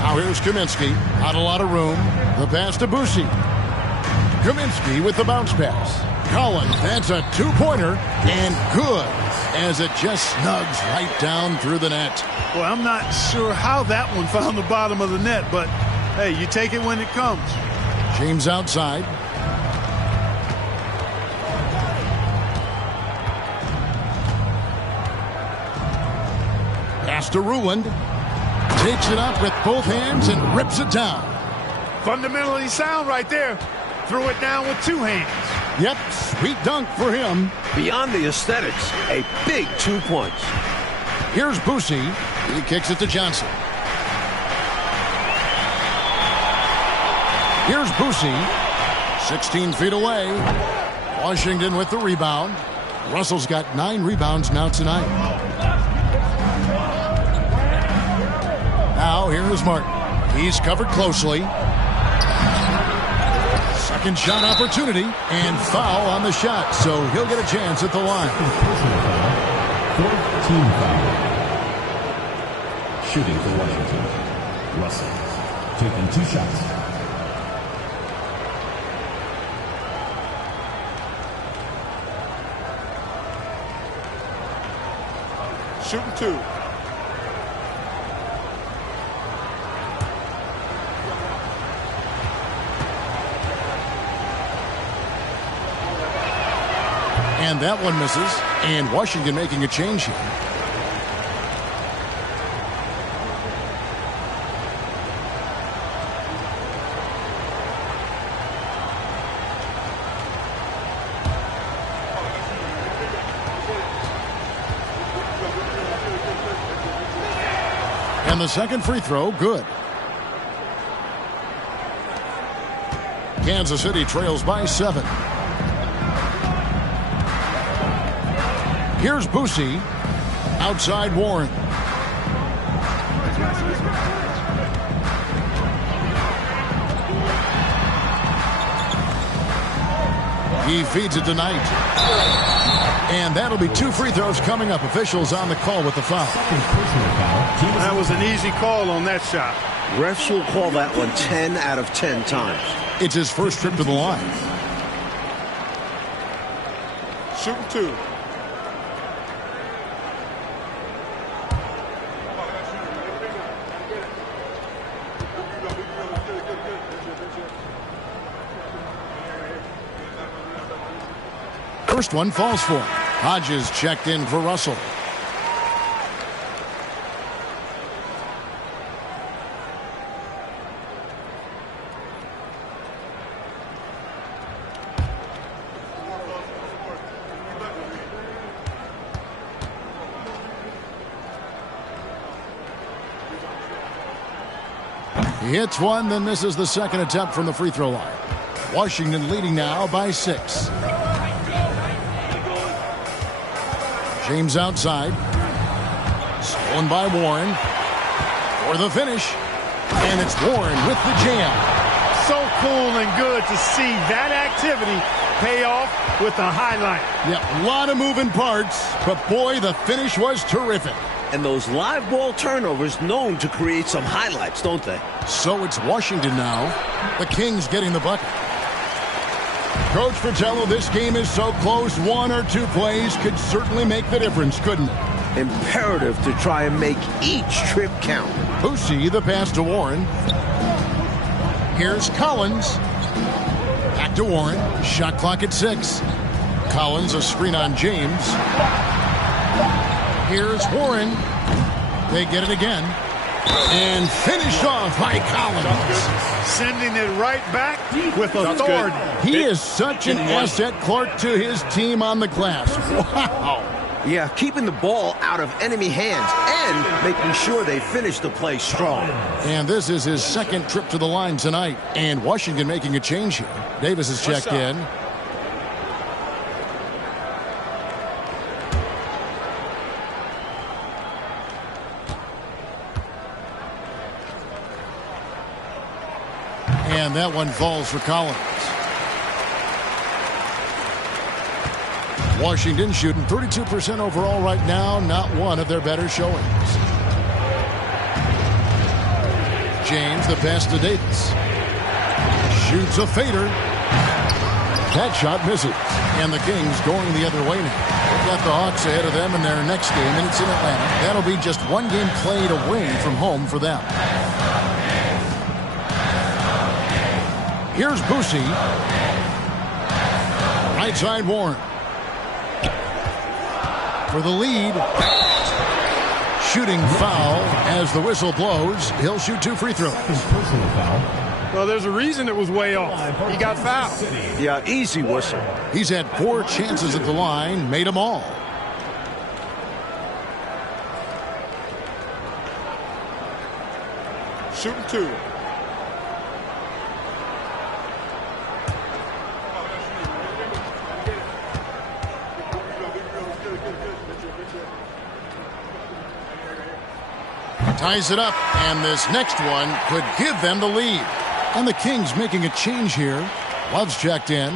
Now here's Kaminsky. Not a lot of room. The pass to Boucy. Kaminsky with the bounce pass. Collins, that's a 2-pointer, and good, as it just snugs right down through the net. Well, I'm not sure how that one found the bottom of the net, but, hey, you take it when it comes. James outside. Pass to Ruin. Takes it up with both hands and rips it down. Fundamentally sound right there. Threw it down with 2 hands. Yep, sweet dunk for him. Beyond the aesthetics, a big 2 points. Here's Boucy. He kicks it to Johnson. Here's Boucy. 16 feet away. Washington with the rebound. Russell's got 9 rebounds now tonight. Now here's Martin. He's covered closely. Second shot opportunity and foul on the shot, so he'll get a chance at the line. Personal foul. 4th team foul. Shooting for Washington. Russell taking 2 shots. Shooting 2. And that one misses. And Washington making a change here. And the second free throw, good. Kansas City trails by 7. Here's Boosie. Outside Warren. He feeds it to Knight. And that'll be 2 free throws coming up. Officials on the call with the foul. That was an easy call on that shot. Refs will call that one 10 out of 10 times. It's his first trip to the line. Shooting 2. First one falls for him. Hodges checked in for Russell. He hits one, then misses the second attempt from the free throw line. Washington leading now by 6. James outside. Stolen by Warren. For the finish. And it's Warren with the jam. So cool and good to see that activity pay off with a highlight. Yeah, a lot of moving parts, but boy, the finish was terrific. And those live ball turnovers known to create some highlights, don't they? So it's Washington now. The Kings getting the bucket. Coach Fratello, this game is so close. 1 or 2 plays could certainly make the difference, couldn't it? Imperative to try and make each trip count. Boosie, the pass to Warren. Here's Collins. Back to Warren. Shot clock at 6. Collins, a screen on James. Here's Warren. They get it again. And finished off by Collins. Sending it right back with authority. He is such an asset, Clark, to his team on the glass. Wow. Yeah, keeping the ball out of enemy hands and making sure they finish the play strong. And this is his second trip to the line tonight. And Washington making a change here. Davis is checked in. And that one falls for Collins. Washington shooting 32% overall right now. Not one of their better showings. James, the pass to Davis. Shoots a fader. That shot misses. And the Kings going the other way now. They've got the Hawks ahead of them in their next game, and it's in Atlanta. That'll be just 1 game played away from home for them. Here's Boosie. Right side Warren. For the lead. Shooting foul as the whistle blows. He'll shoot 2 free throws. Personal foul. Well, there's a reason it was way off. He got fouled. Yeah, easy whistle. He's had 4 chances at the line, made them all. Shooting 2. Ties it up, and this next one could give them the lead. And the Kings making a change here. Love's checked in.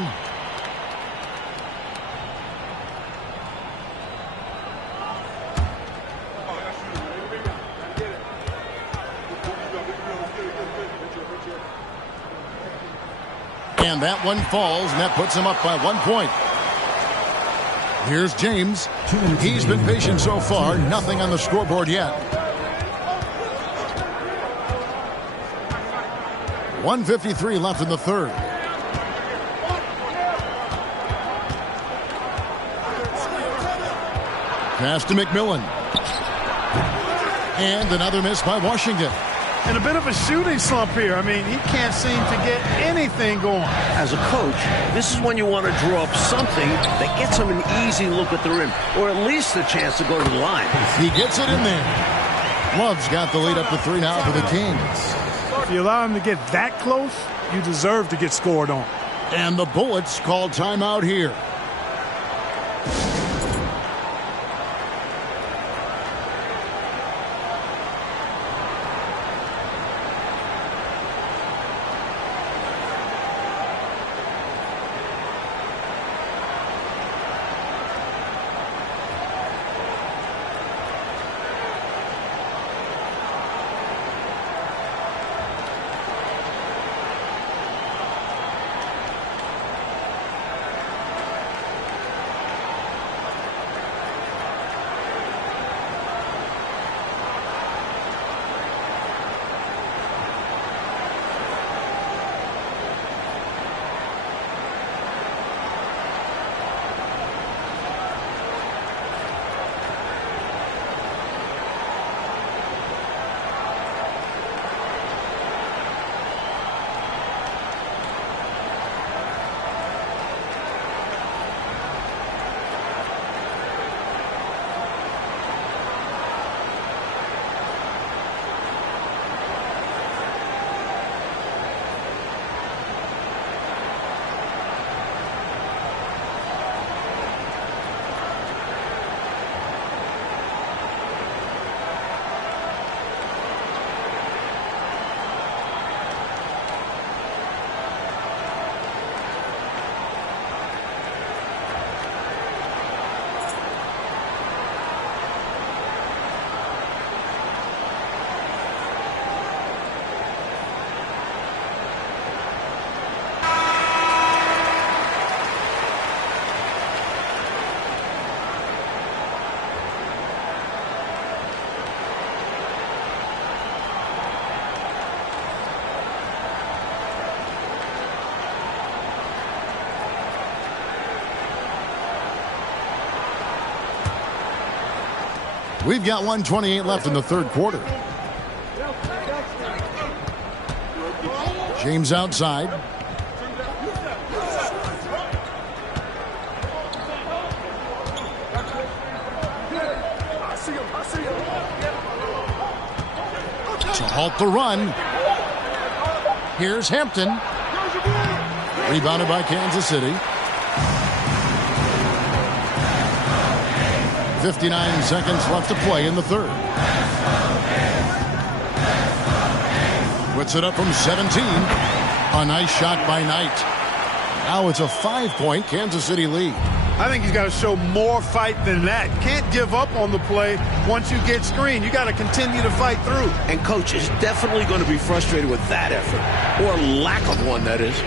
And that one falls, and that puts him up by 1 point. Here's James. He's been patient so far. Nothing on the scoreboard yet. 1:53 left in the third. Pass to McMillan. And another miss by Washington. And a bit of a shooting slump here. I mean, he can't seem to get anything going. As a coach, this is when you want to draw up something that gets him an easy look at the rim, or at least a chance to go to the line. He gets it in there. Love's got the lead up to 3 now for the Kings. If you allow him to get that close, you deserve to get scored on. And the Bullets call timeout here. We've got 1:28 left in the third quarter. James outside. To halt the run. Here's Hampton. Rebounded by Kansas City. 59 seconds left to play in the third. Puts it up from 17. A nice shot by Knight. Now it's a 5-point Kansas City lead. I think he's got to show more fight than that. Can't give up on the play once you get screened. You got to continue to fight through. And coach is definitely going to be frustrated with that effort, or lack of one, that is.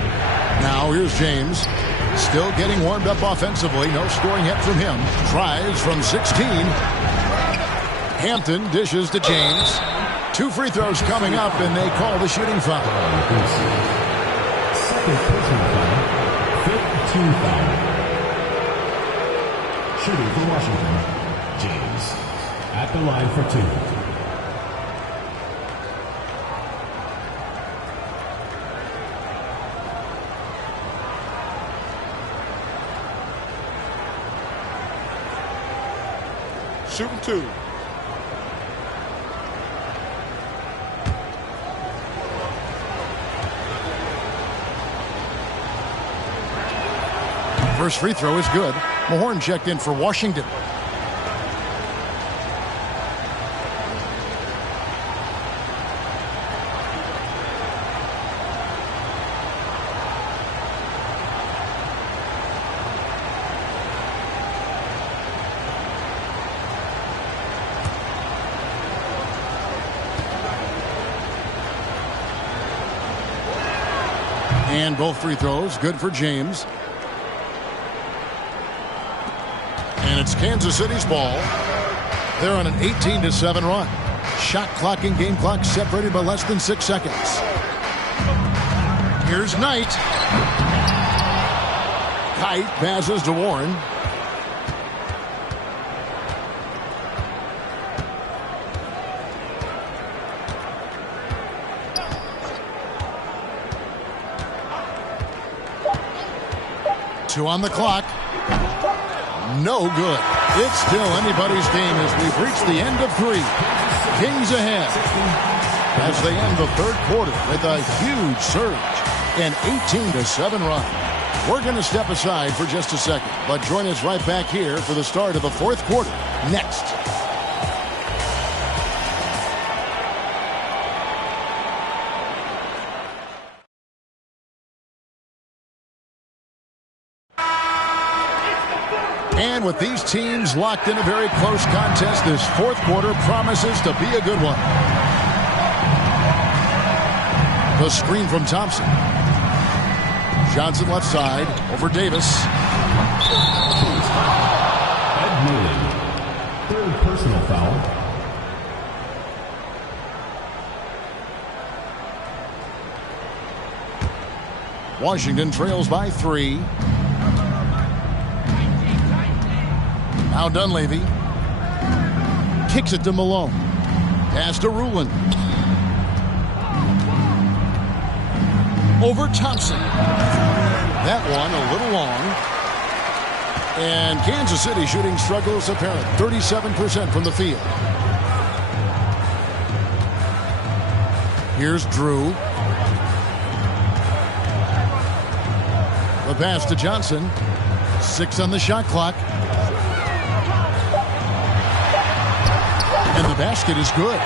Now here's James. Still getting warmed up offensively. No scoring hit from him. Tries from 16. Hampton dishes to James. 2 free throws coming up, and they call the shooting foul. Second personal foul. 15 foul. Shooting for Washington, James. At the line for 2. Shooting 2. First free throw is good. Mahorn checked in for Washington. And both free throws good for James. And it's Kansas City's ball. They're on an 18-7 run. Shot clock and game clock separated by less than 6 seconds. Here's Knight. Kite passes to Warren. Two on the clock. No good. It's still anybody's game as we've reached the end of 3. Kings ahead as they end the third quarter with a huge surge, an 18-7 run. We're going to step aside for just a second, but join us right back here for the start of the fourth quarter next. And with these teams locked in a very close contest, this fourth quarter promises to be a good one. The screen from Thompson. Johnson left side over Davis. Ed Malin, third personal foul. Washington trails by 3. Now Dunleavy kicks it to Malone. Pass to Rulin. Over Thompson. That one a little long. And Kansas City shooting struggles apparent. 37% from the field. Here's Drew. The pass to Johnson. 6 on the shot clock. And the basket is good.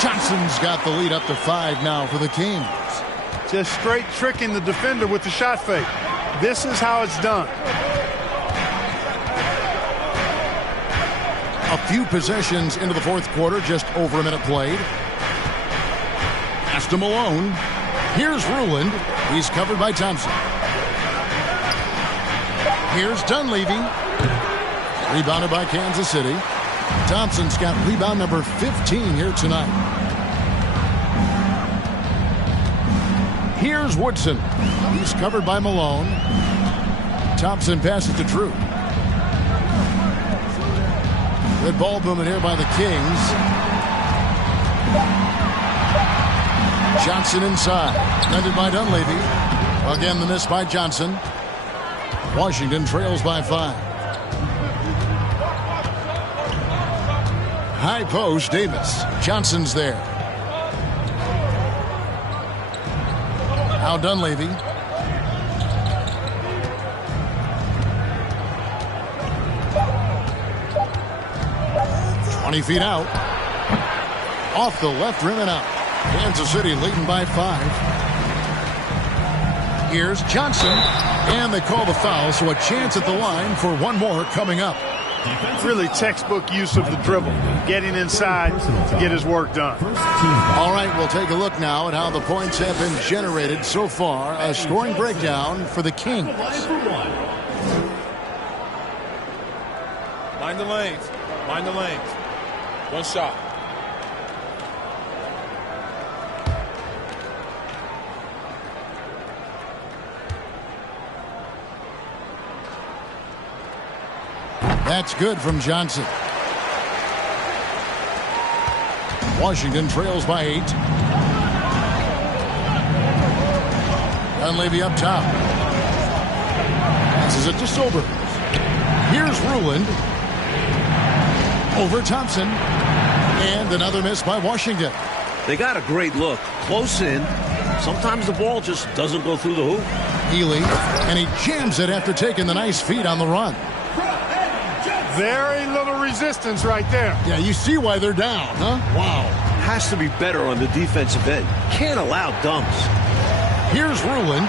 Johnson's got the lead up to 5 now for the Kings. Just straight tricking the defender with the shot fake. This is how it's done. A few possessions into the fourth quarter, just over a minute played. Pass to Malone. Here's Ruland. He's covered by Thompson. Here's Dunleavy. Rebounded by Kansas City. Thompson's got rebound number 15 here tonight. Here's Woodson. He's covered by Malone. Thompson passes to Drew. Good ball movement here by the Kings. Johnson inside. Defended by Dunleavy. Again, the miss by Johnson. Washington trails by 5. High post, Davis. Johnson's there. Now Dunleavy. "20 feet out. Off the left rim and out. Kansas City leading by 5. Here's Johnson. And they call the foul, so a chance at the line for one more coming up. Really textbook use of the dribble. Getting inside to get his work done. All right, we'll take a look now at how the points have been generated so far. A scoring breakdown for the Kings. Mind the lanes. Mind the lanes. One shot. That's good from Johnson. Washington trails by 8. Dunleavy up top. Passes it to Sobers. Here's Ruland. Over Thompson. And another miss by Washington. They got a great look. Close in. Sometimes the ball just doesn't go through the hoop. Healy. And he jams it after taking the nice feed on the run. Very little resistance right there. Yeah, you see why they're down, huh? Wow. Has to be better on the defensive end. Can't allow dumps. Here's Ruland.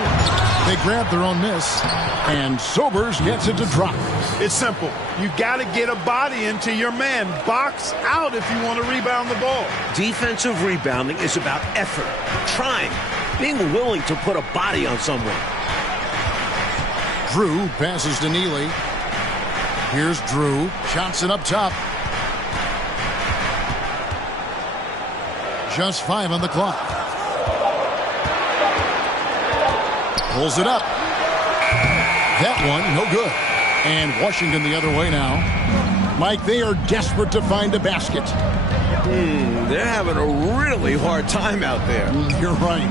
They grab their own miss. And Sobers gets it to drop. It's simple. You got to get a body into your man. Box out if you want to rebound the ball. Defensive rebounding is about effort. Trying. Being willing to put a body on someone. Drew passes to Neely. Here's Drew. Johnson up top. Just 5 on the clock. Pulls it up. That one, no good. And Washington the other way now. Mike, they are desperate to find a basket. They're having a really hard time out there. You're right.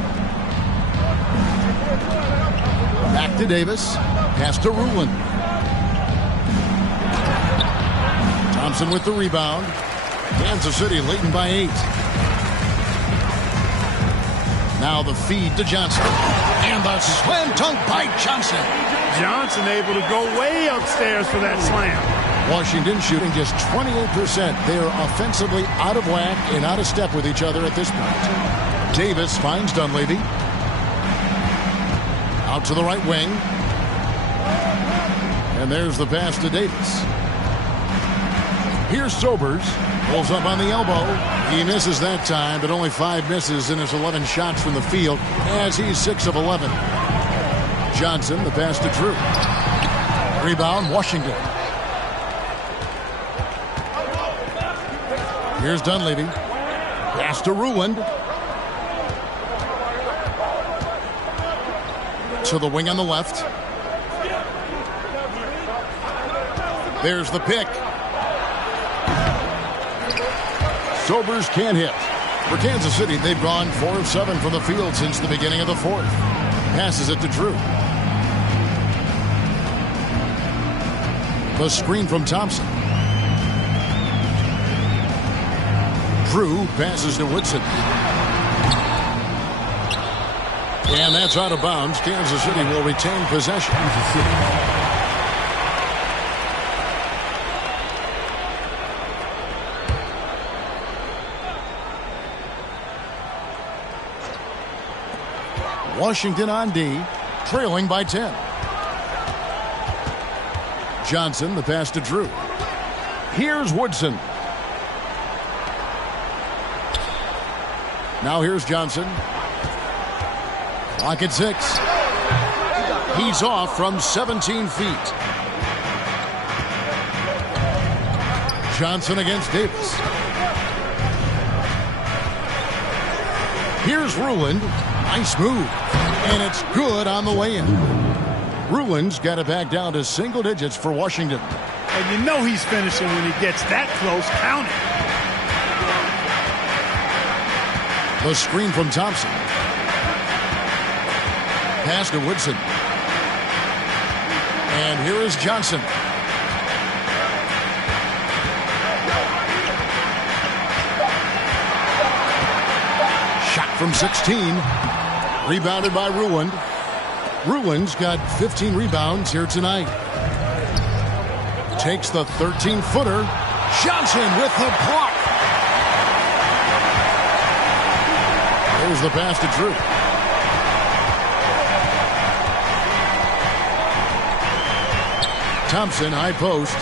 Back to Davis. Pass to Ruland. Thompson with the rebound. Kansas City leading by 8. Now the feed to Johnson. And the slam dunk by Johnson. Johnson able to go way upstairs for that slam. Washington shooting just 28%. They're offensively out of whack and out of step with each other at this point. Davis finds Dunleavy. Out to the right wing. And there's the pass to Davis. Here's Sobers. Pulls up on the elbow. He misses that time, but only 5 misses in his 11 shots from the field as he's 6 of 11. Johnson, the pass to Drew. Rebound, Washington. Here's Dunleavy. Pass to Ruland. To the wing on the left. There's the pick. Sobers can't hit. For Kansas City, they've gone 4 of 7 from the field since the beginning of the fourth. Passes it to Drew. The screen from Thompson. Drew passes to Woodson. And that's out of bounds. Kansas City will retain possession. Washington on D, trailing by 10. Johnson, the pass to Drew. Here's Woodson. Now here's Johnson. Clock at 6. He's off from 17 feet. Johnson against Davis. Here's Ruland. Nice move. And it's good on the way in. Ruland's got it back down to single digits for Washington. And you know he's finishing when he gets that close. Count it. The screen from Thompson. Pass to Woodson. And here is Johnson. Shot from 16. Rebounded by Ruland. Ruland's got 15 rebounds here tonight. Takes the 13-footer. Johnson with the block. There's the pass to Drew. Thompson, high post.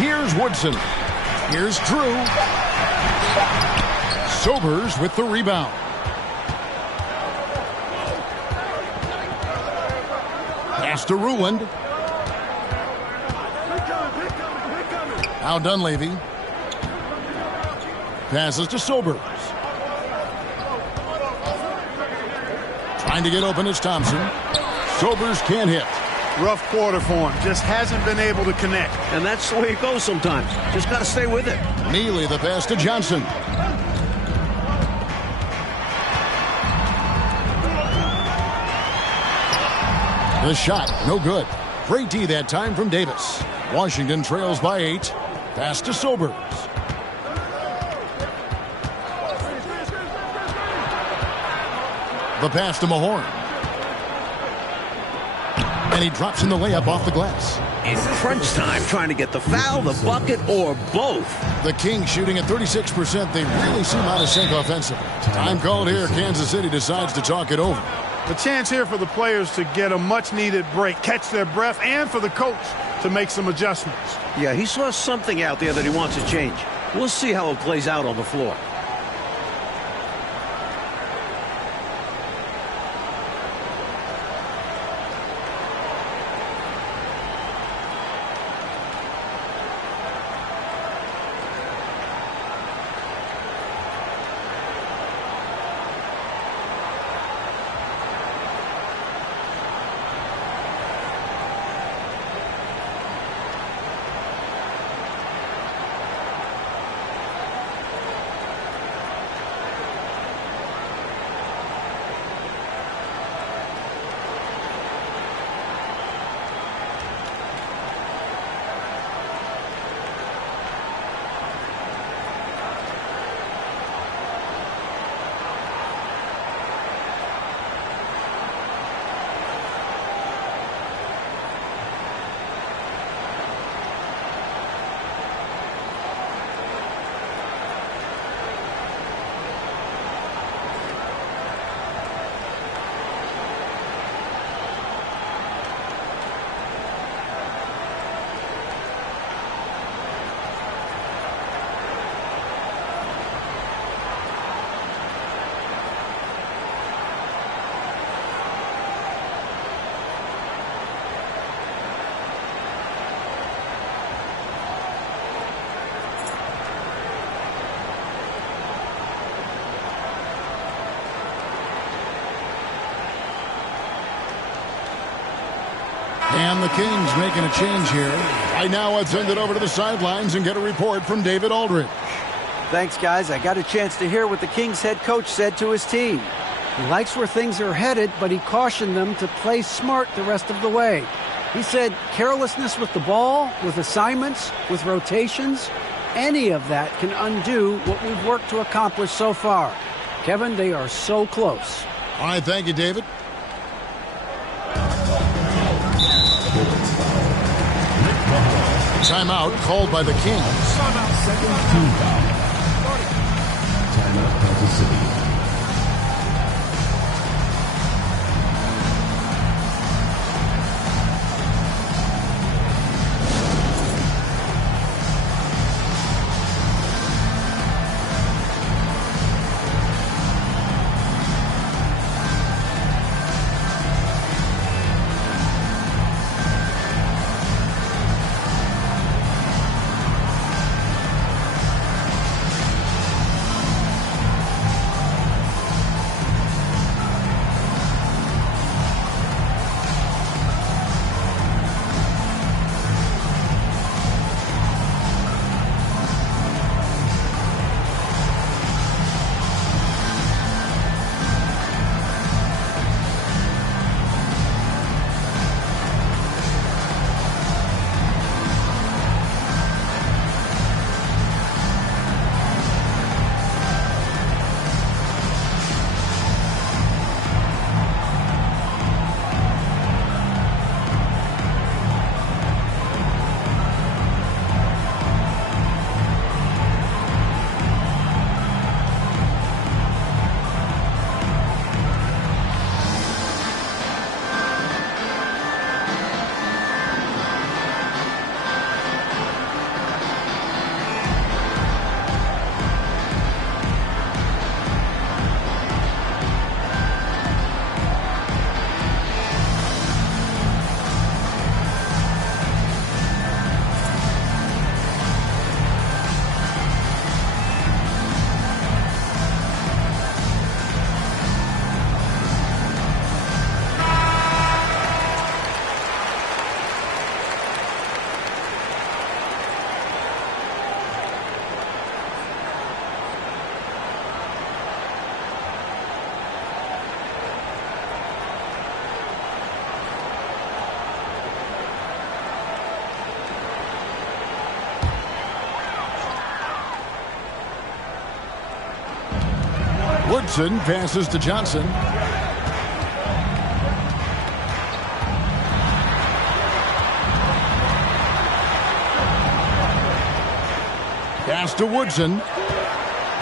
Here's Woodson. Here's Drew. Sobers with the rebound. Pass to Ruland. Now Dunleavy. Passes to Sobers. Trying to get open is Thompson. Sobers can't hit. Rough quarter for him. Just hasn't been able to connect. And that's the way it goes sometimes. Just got to stay with it. Neely, the pass to Johnson. The shot, no good. Great D that time from Davis. Washington trails by 8. Pass to Sobers. The pass to Mahorn. And he drops in the layup off the glass. In crunch time, trying to get the foul, the bucket, or both. The Kings shooting at 36%. They really seem out of sync offensively. Time called here. Kansas City decides to talk it over. A chance here for the players to get a much-needed break, catch their breath, and for the coach to make some adjustments. Yeah, he saw something out there that he wants to change. We'll see how it plays out on the floor. And the Kings making a change here. Right now, let's send it over to the sidelines and get a report from David Aldridge. Thanks, guys. I got a chance to hear what the Kings head coach said to his team. He likes where things are headed, but he cautioned them to play smart the rest of the way. He said carelessness with the ball, with assignments, with rotations, any of that can undo what we've worked to accomplish so far. Kevin, they are so close. All right, thank you, David. Timeout called by the Kings. Second team foul. Timeout, Kansas City. Woodson passes to Johnson. Pass to Woodson.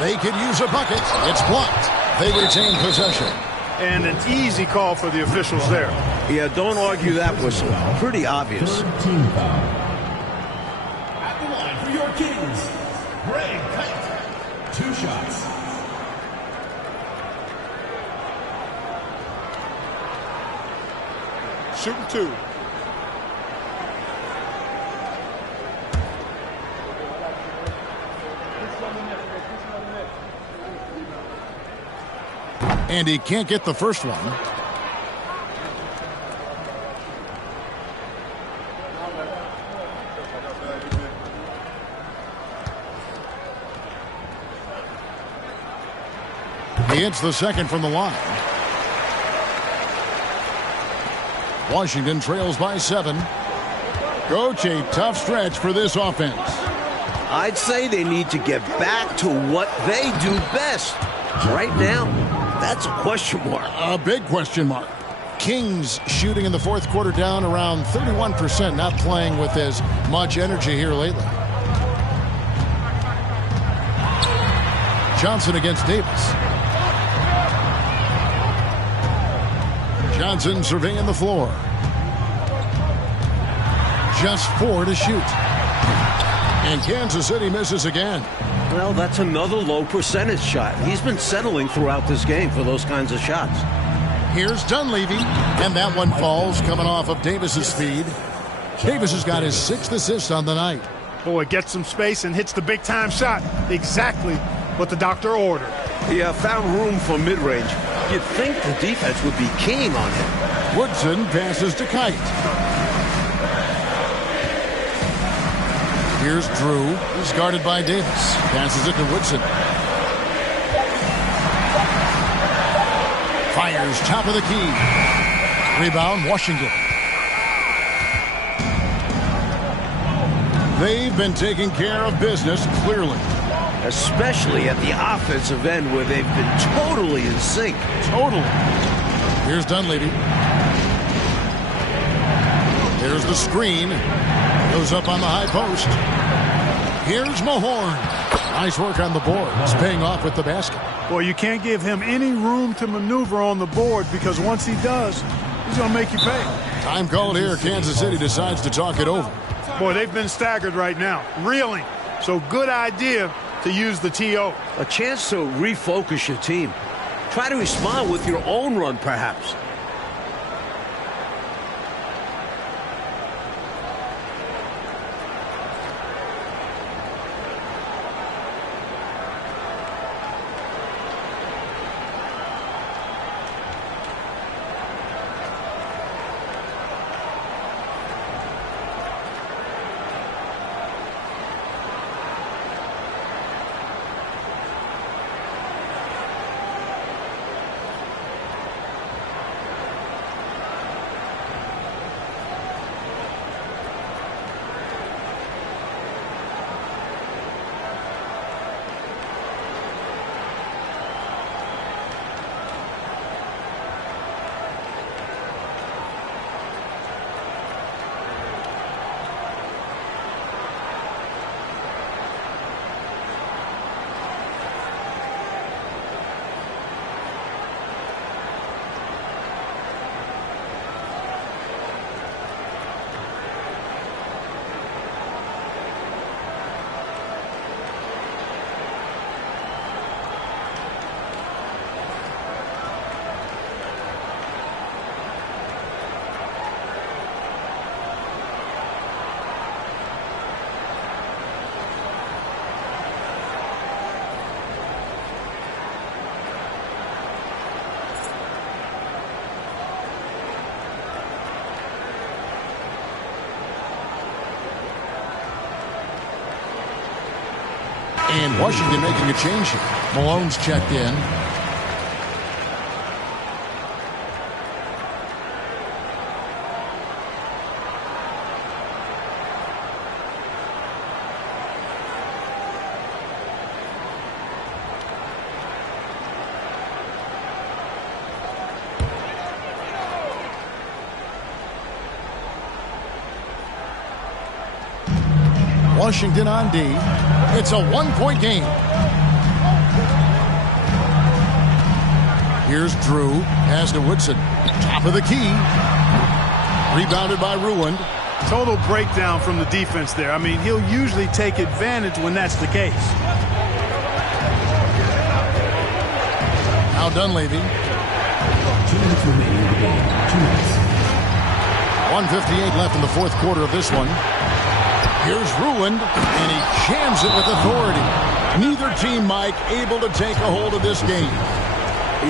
They could use a bucket. It's blocked. They retain possession. And an easy call for the officials there. Yeah, don't argue that whistle. Pretty obvious. Third team foul. At the line for your Kings, Greg Kite. 2 shots. Shooting 2. And he can't get the first one. He hits the second from the line. Washington trails by 7. Coach, a tough stretch for this offense. I'd say they need to get back to what they do best. Right now, that's a question mark. A big question mark. Kings shooting in the fourth quarter down around 31%, not playing with as much energy here lately. Johnson against Davis. Johnson surveying the floor. Just 4 to shoot. And Kansas City misses again. Well, that's another low percentage shot. He's been settling throughout this game for those kinds of shots. Here's Dunleavy, and that one falls coming off of Davis's speed. Davis has got his 6th assist on the night. Boy, gets some space and hits the big-time shot. Exactly what the doctor ordered. He found room for mid-range. You'd think the defense would be keying on him. Woodson passes to Kite. Here's Drew. He's guarded by Davis. Passes it to Woodson. Fires top of the key. Rebound, Washington. They've been taking care of business, clearly. Especially at the offensive end where they've been totally in sync. Totally. Here's Dunleavy. There's the screen. Goes up on the high post. Here's Mahorn. Nice work on the board. It's paying off with the basket. Boy, you can't give him any room to maneuver on the board because once he does, he's going to make you pay. Time called here. Kansas City decides to talk it over. Boy, they've been staggered right now. Reeling. So good idea to use the TO. A chance to refocus your team. Try to respond with your own run, perhaps. And Washington making a change here. Malone's checked in. Washington on D. It's a one-point game. Here's Drew. Pass to Woodson. Top of the key. Rebounded by Ruand. Total breakdown from the defense there. I mean, he'll usually take advantage when that's the case. Now Dunleavy. 2 minutes remaining in the game. 2 minutes. 1:58 left in the fourth quarter of this one. Here's Ruand, and he jams it with authority. Neither team, Mike, able to take a hold of this game.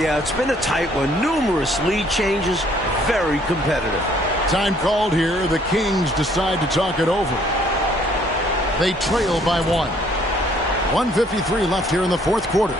Yeah, it's been a tight one. Numerous lead changes. Very competitive. Time called here. The Kings decide to talk it over. They trail by 1. 1:53 left here in the fourth quarter.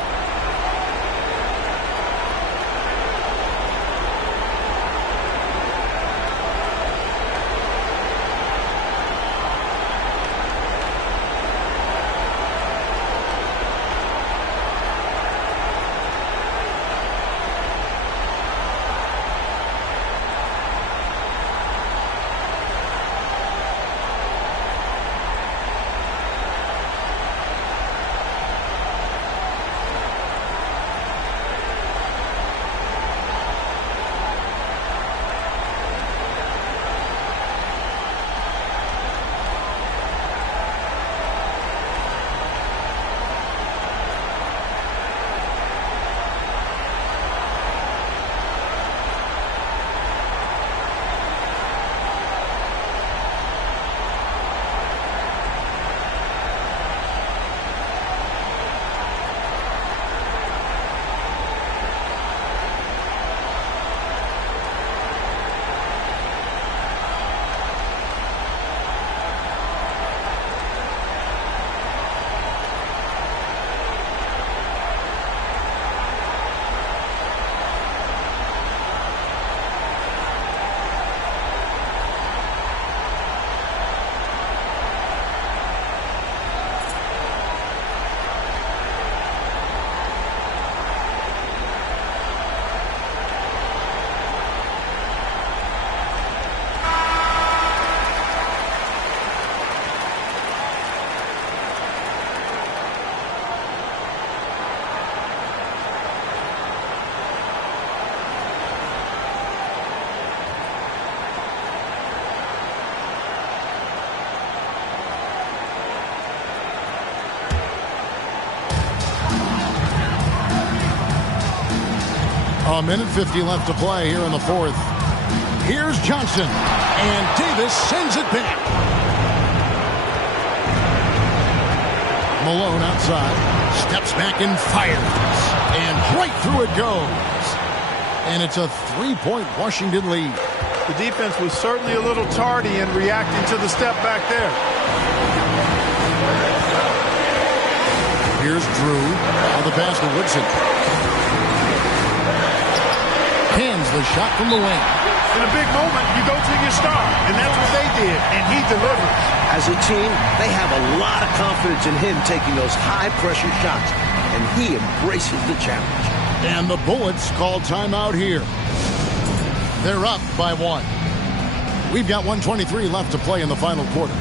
A minute 50 left to play here in the fourth. Here's Johnson, and Davis sends it back. Malone outside, steps back and fires, and right through it goes. And it's a 3-point Washington lead. The defense was certainly a little tardy in reacting to the step back there. Here's Drew on the pass to Woodson. Hands the shot from the wing. In a big moment, you go to your star, and that's what they did, and he delivers. As a team, they have a lot of confidence in him taking those high-pressure shots, and he embraces the challenge. And the Bullets call timeout here. They're up by 1. We've got 1:23 left to play in the final quarter.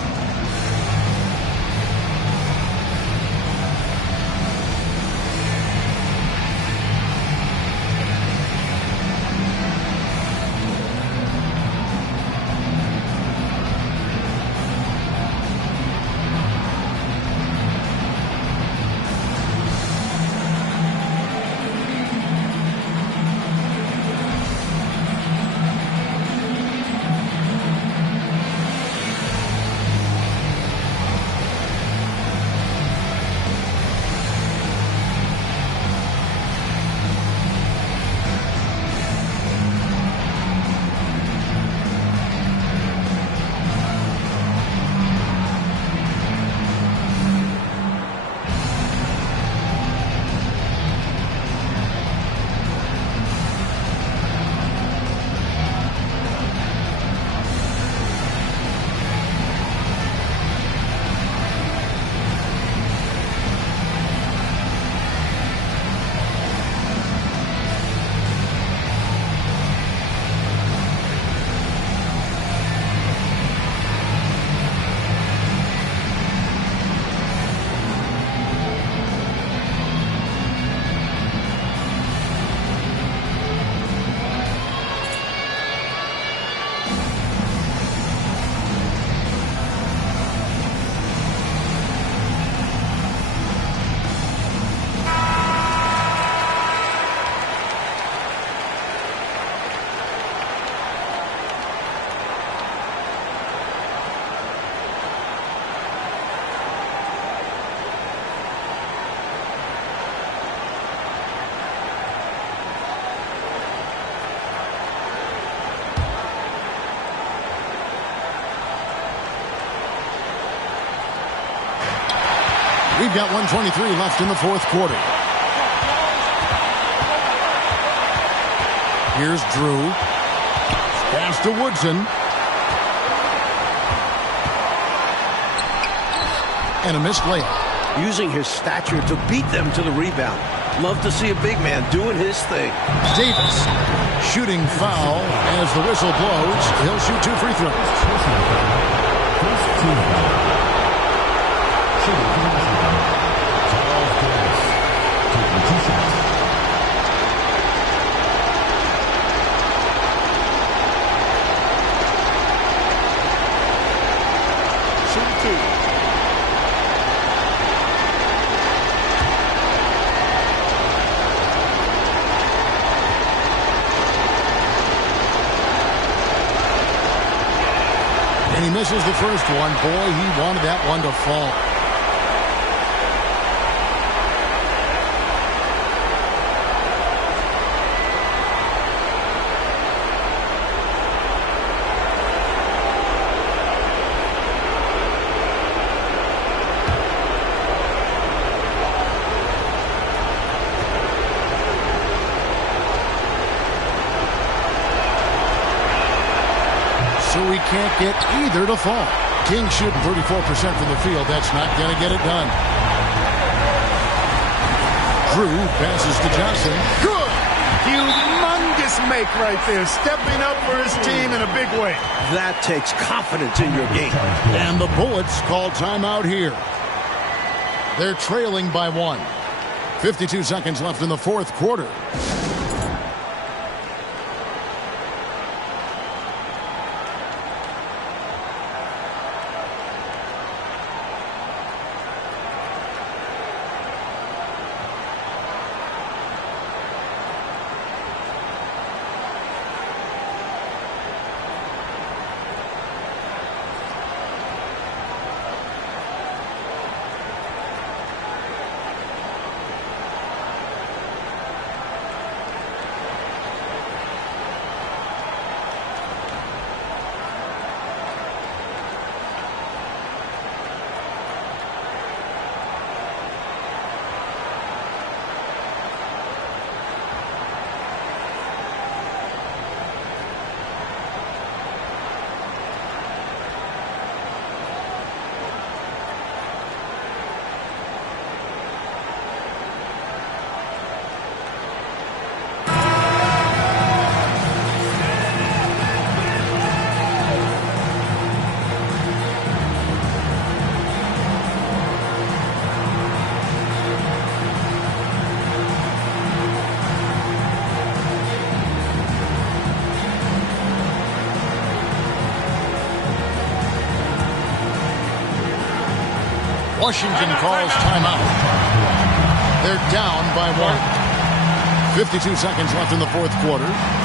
We've got 1:23 left in the fourth quarter. Here's Drew. Pass to Woodson. And a missed layup. Using his stature to beat them to the rebound. Love to see a big man doing his thing. Davis shooting foul as the whistle blows. He'll shoot 2 free throws. And he misses the first one. Boy, he wanted that one to fall. So he can't get either to fall. King shooting 34% from the field. That's not going to get it done. Drew passes to Johnson. Good! Humongous make right there. Stepping up for his team in a big way. That takes confidence in your game. And the Bullets call timeout here. They're trailing by 1. 52 seconds left in the fourth quarter. Washington calls timeout. They're down by 1. 52 seconds left in the fourth quarter.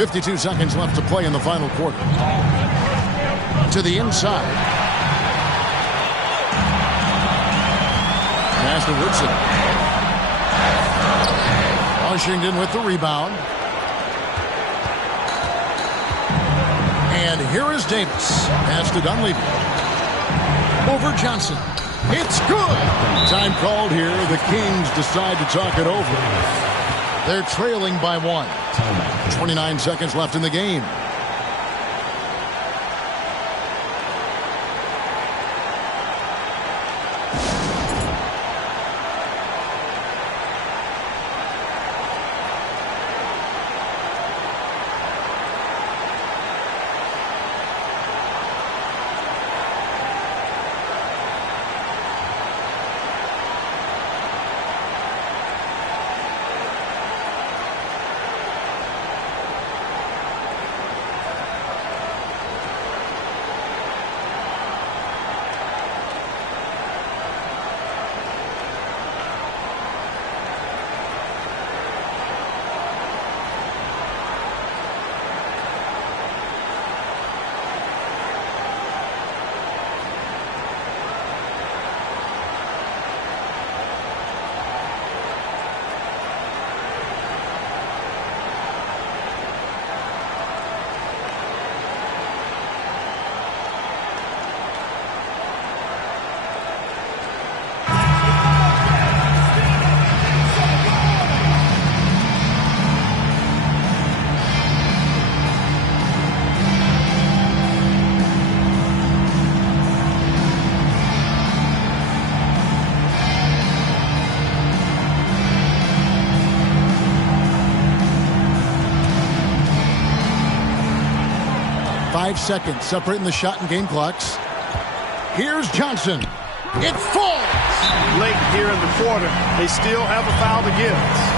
.52 seconds left to play in the final quarter. To the inside. Pass to Woodson. Washington with the rebound. And here is Davis. Pass to Dunleavy. Over Johnson. It's good. Time called here. The Kings decide to talk it over. They're trailing by 1. 29 seconds left in the game. Seconds separating the shot and game clocks. Here's Johnson. It falls. Late here in the quarter, they still have a foul to give.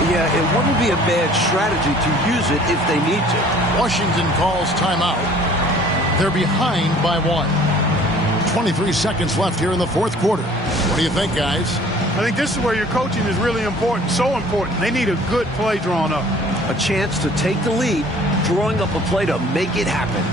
Yeah, it wouldn't be a bad strategy to use it if they need to. Washington calls timeout. They're behind by 1. 23 seconds left here in the fourth quarter. What do you think, guys? I think this is where your coaching is really important, so important. They need a good play drawn up. A chance to take the lead, drawing up a play to make it happen.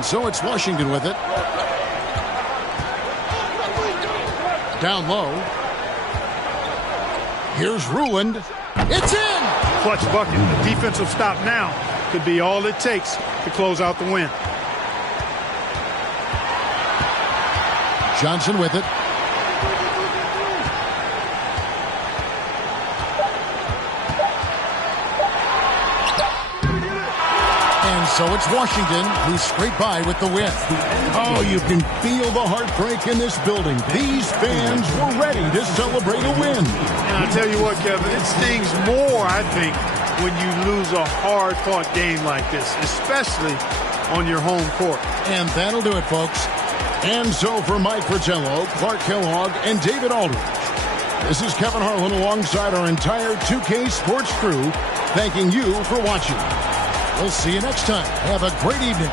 And so it's Washington with it. Down low. Here's Ruland. It's in! Clutch bucket. A defensive stop now could be all it takes to close out the win. Johnson with it. And so it's Washington who scrape by with the win. Oh, you can feel the heartbreak in this building. These fans were ready to celebrate a win. And I'll tell you what, Kevin, it stings more, I think, when you lose a hard-fought game like this, especially on your home court. And that'll do it, folks. And so for Mike Fratello, Clark Kellogg, and David Aldridge, this is Kevin Harlan alongside our entire 2K Sports crew, thanking you for watching. We'll see you next time. Have a great evening.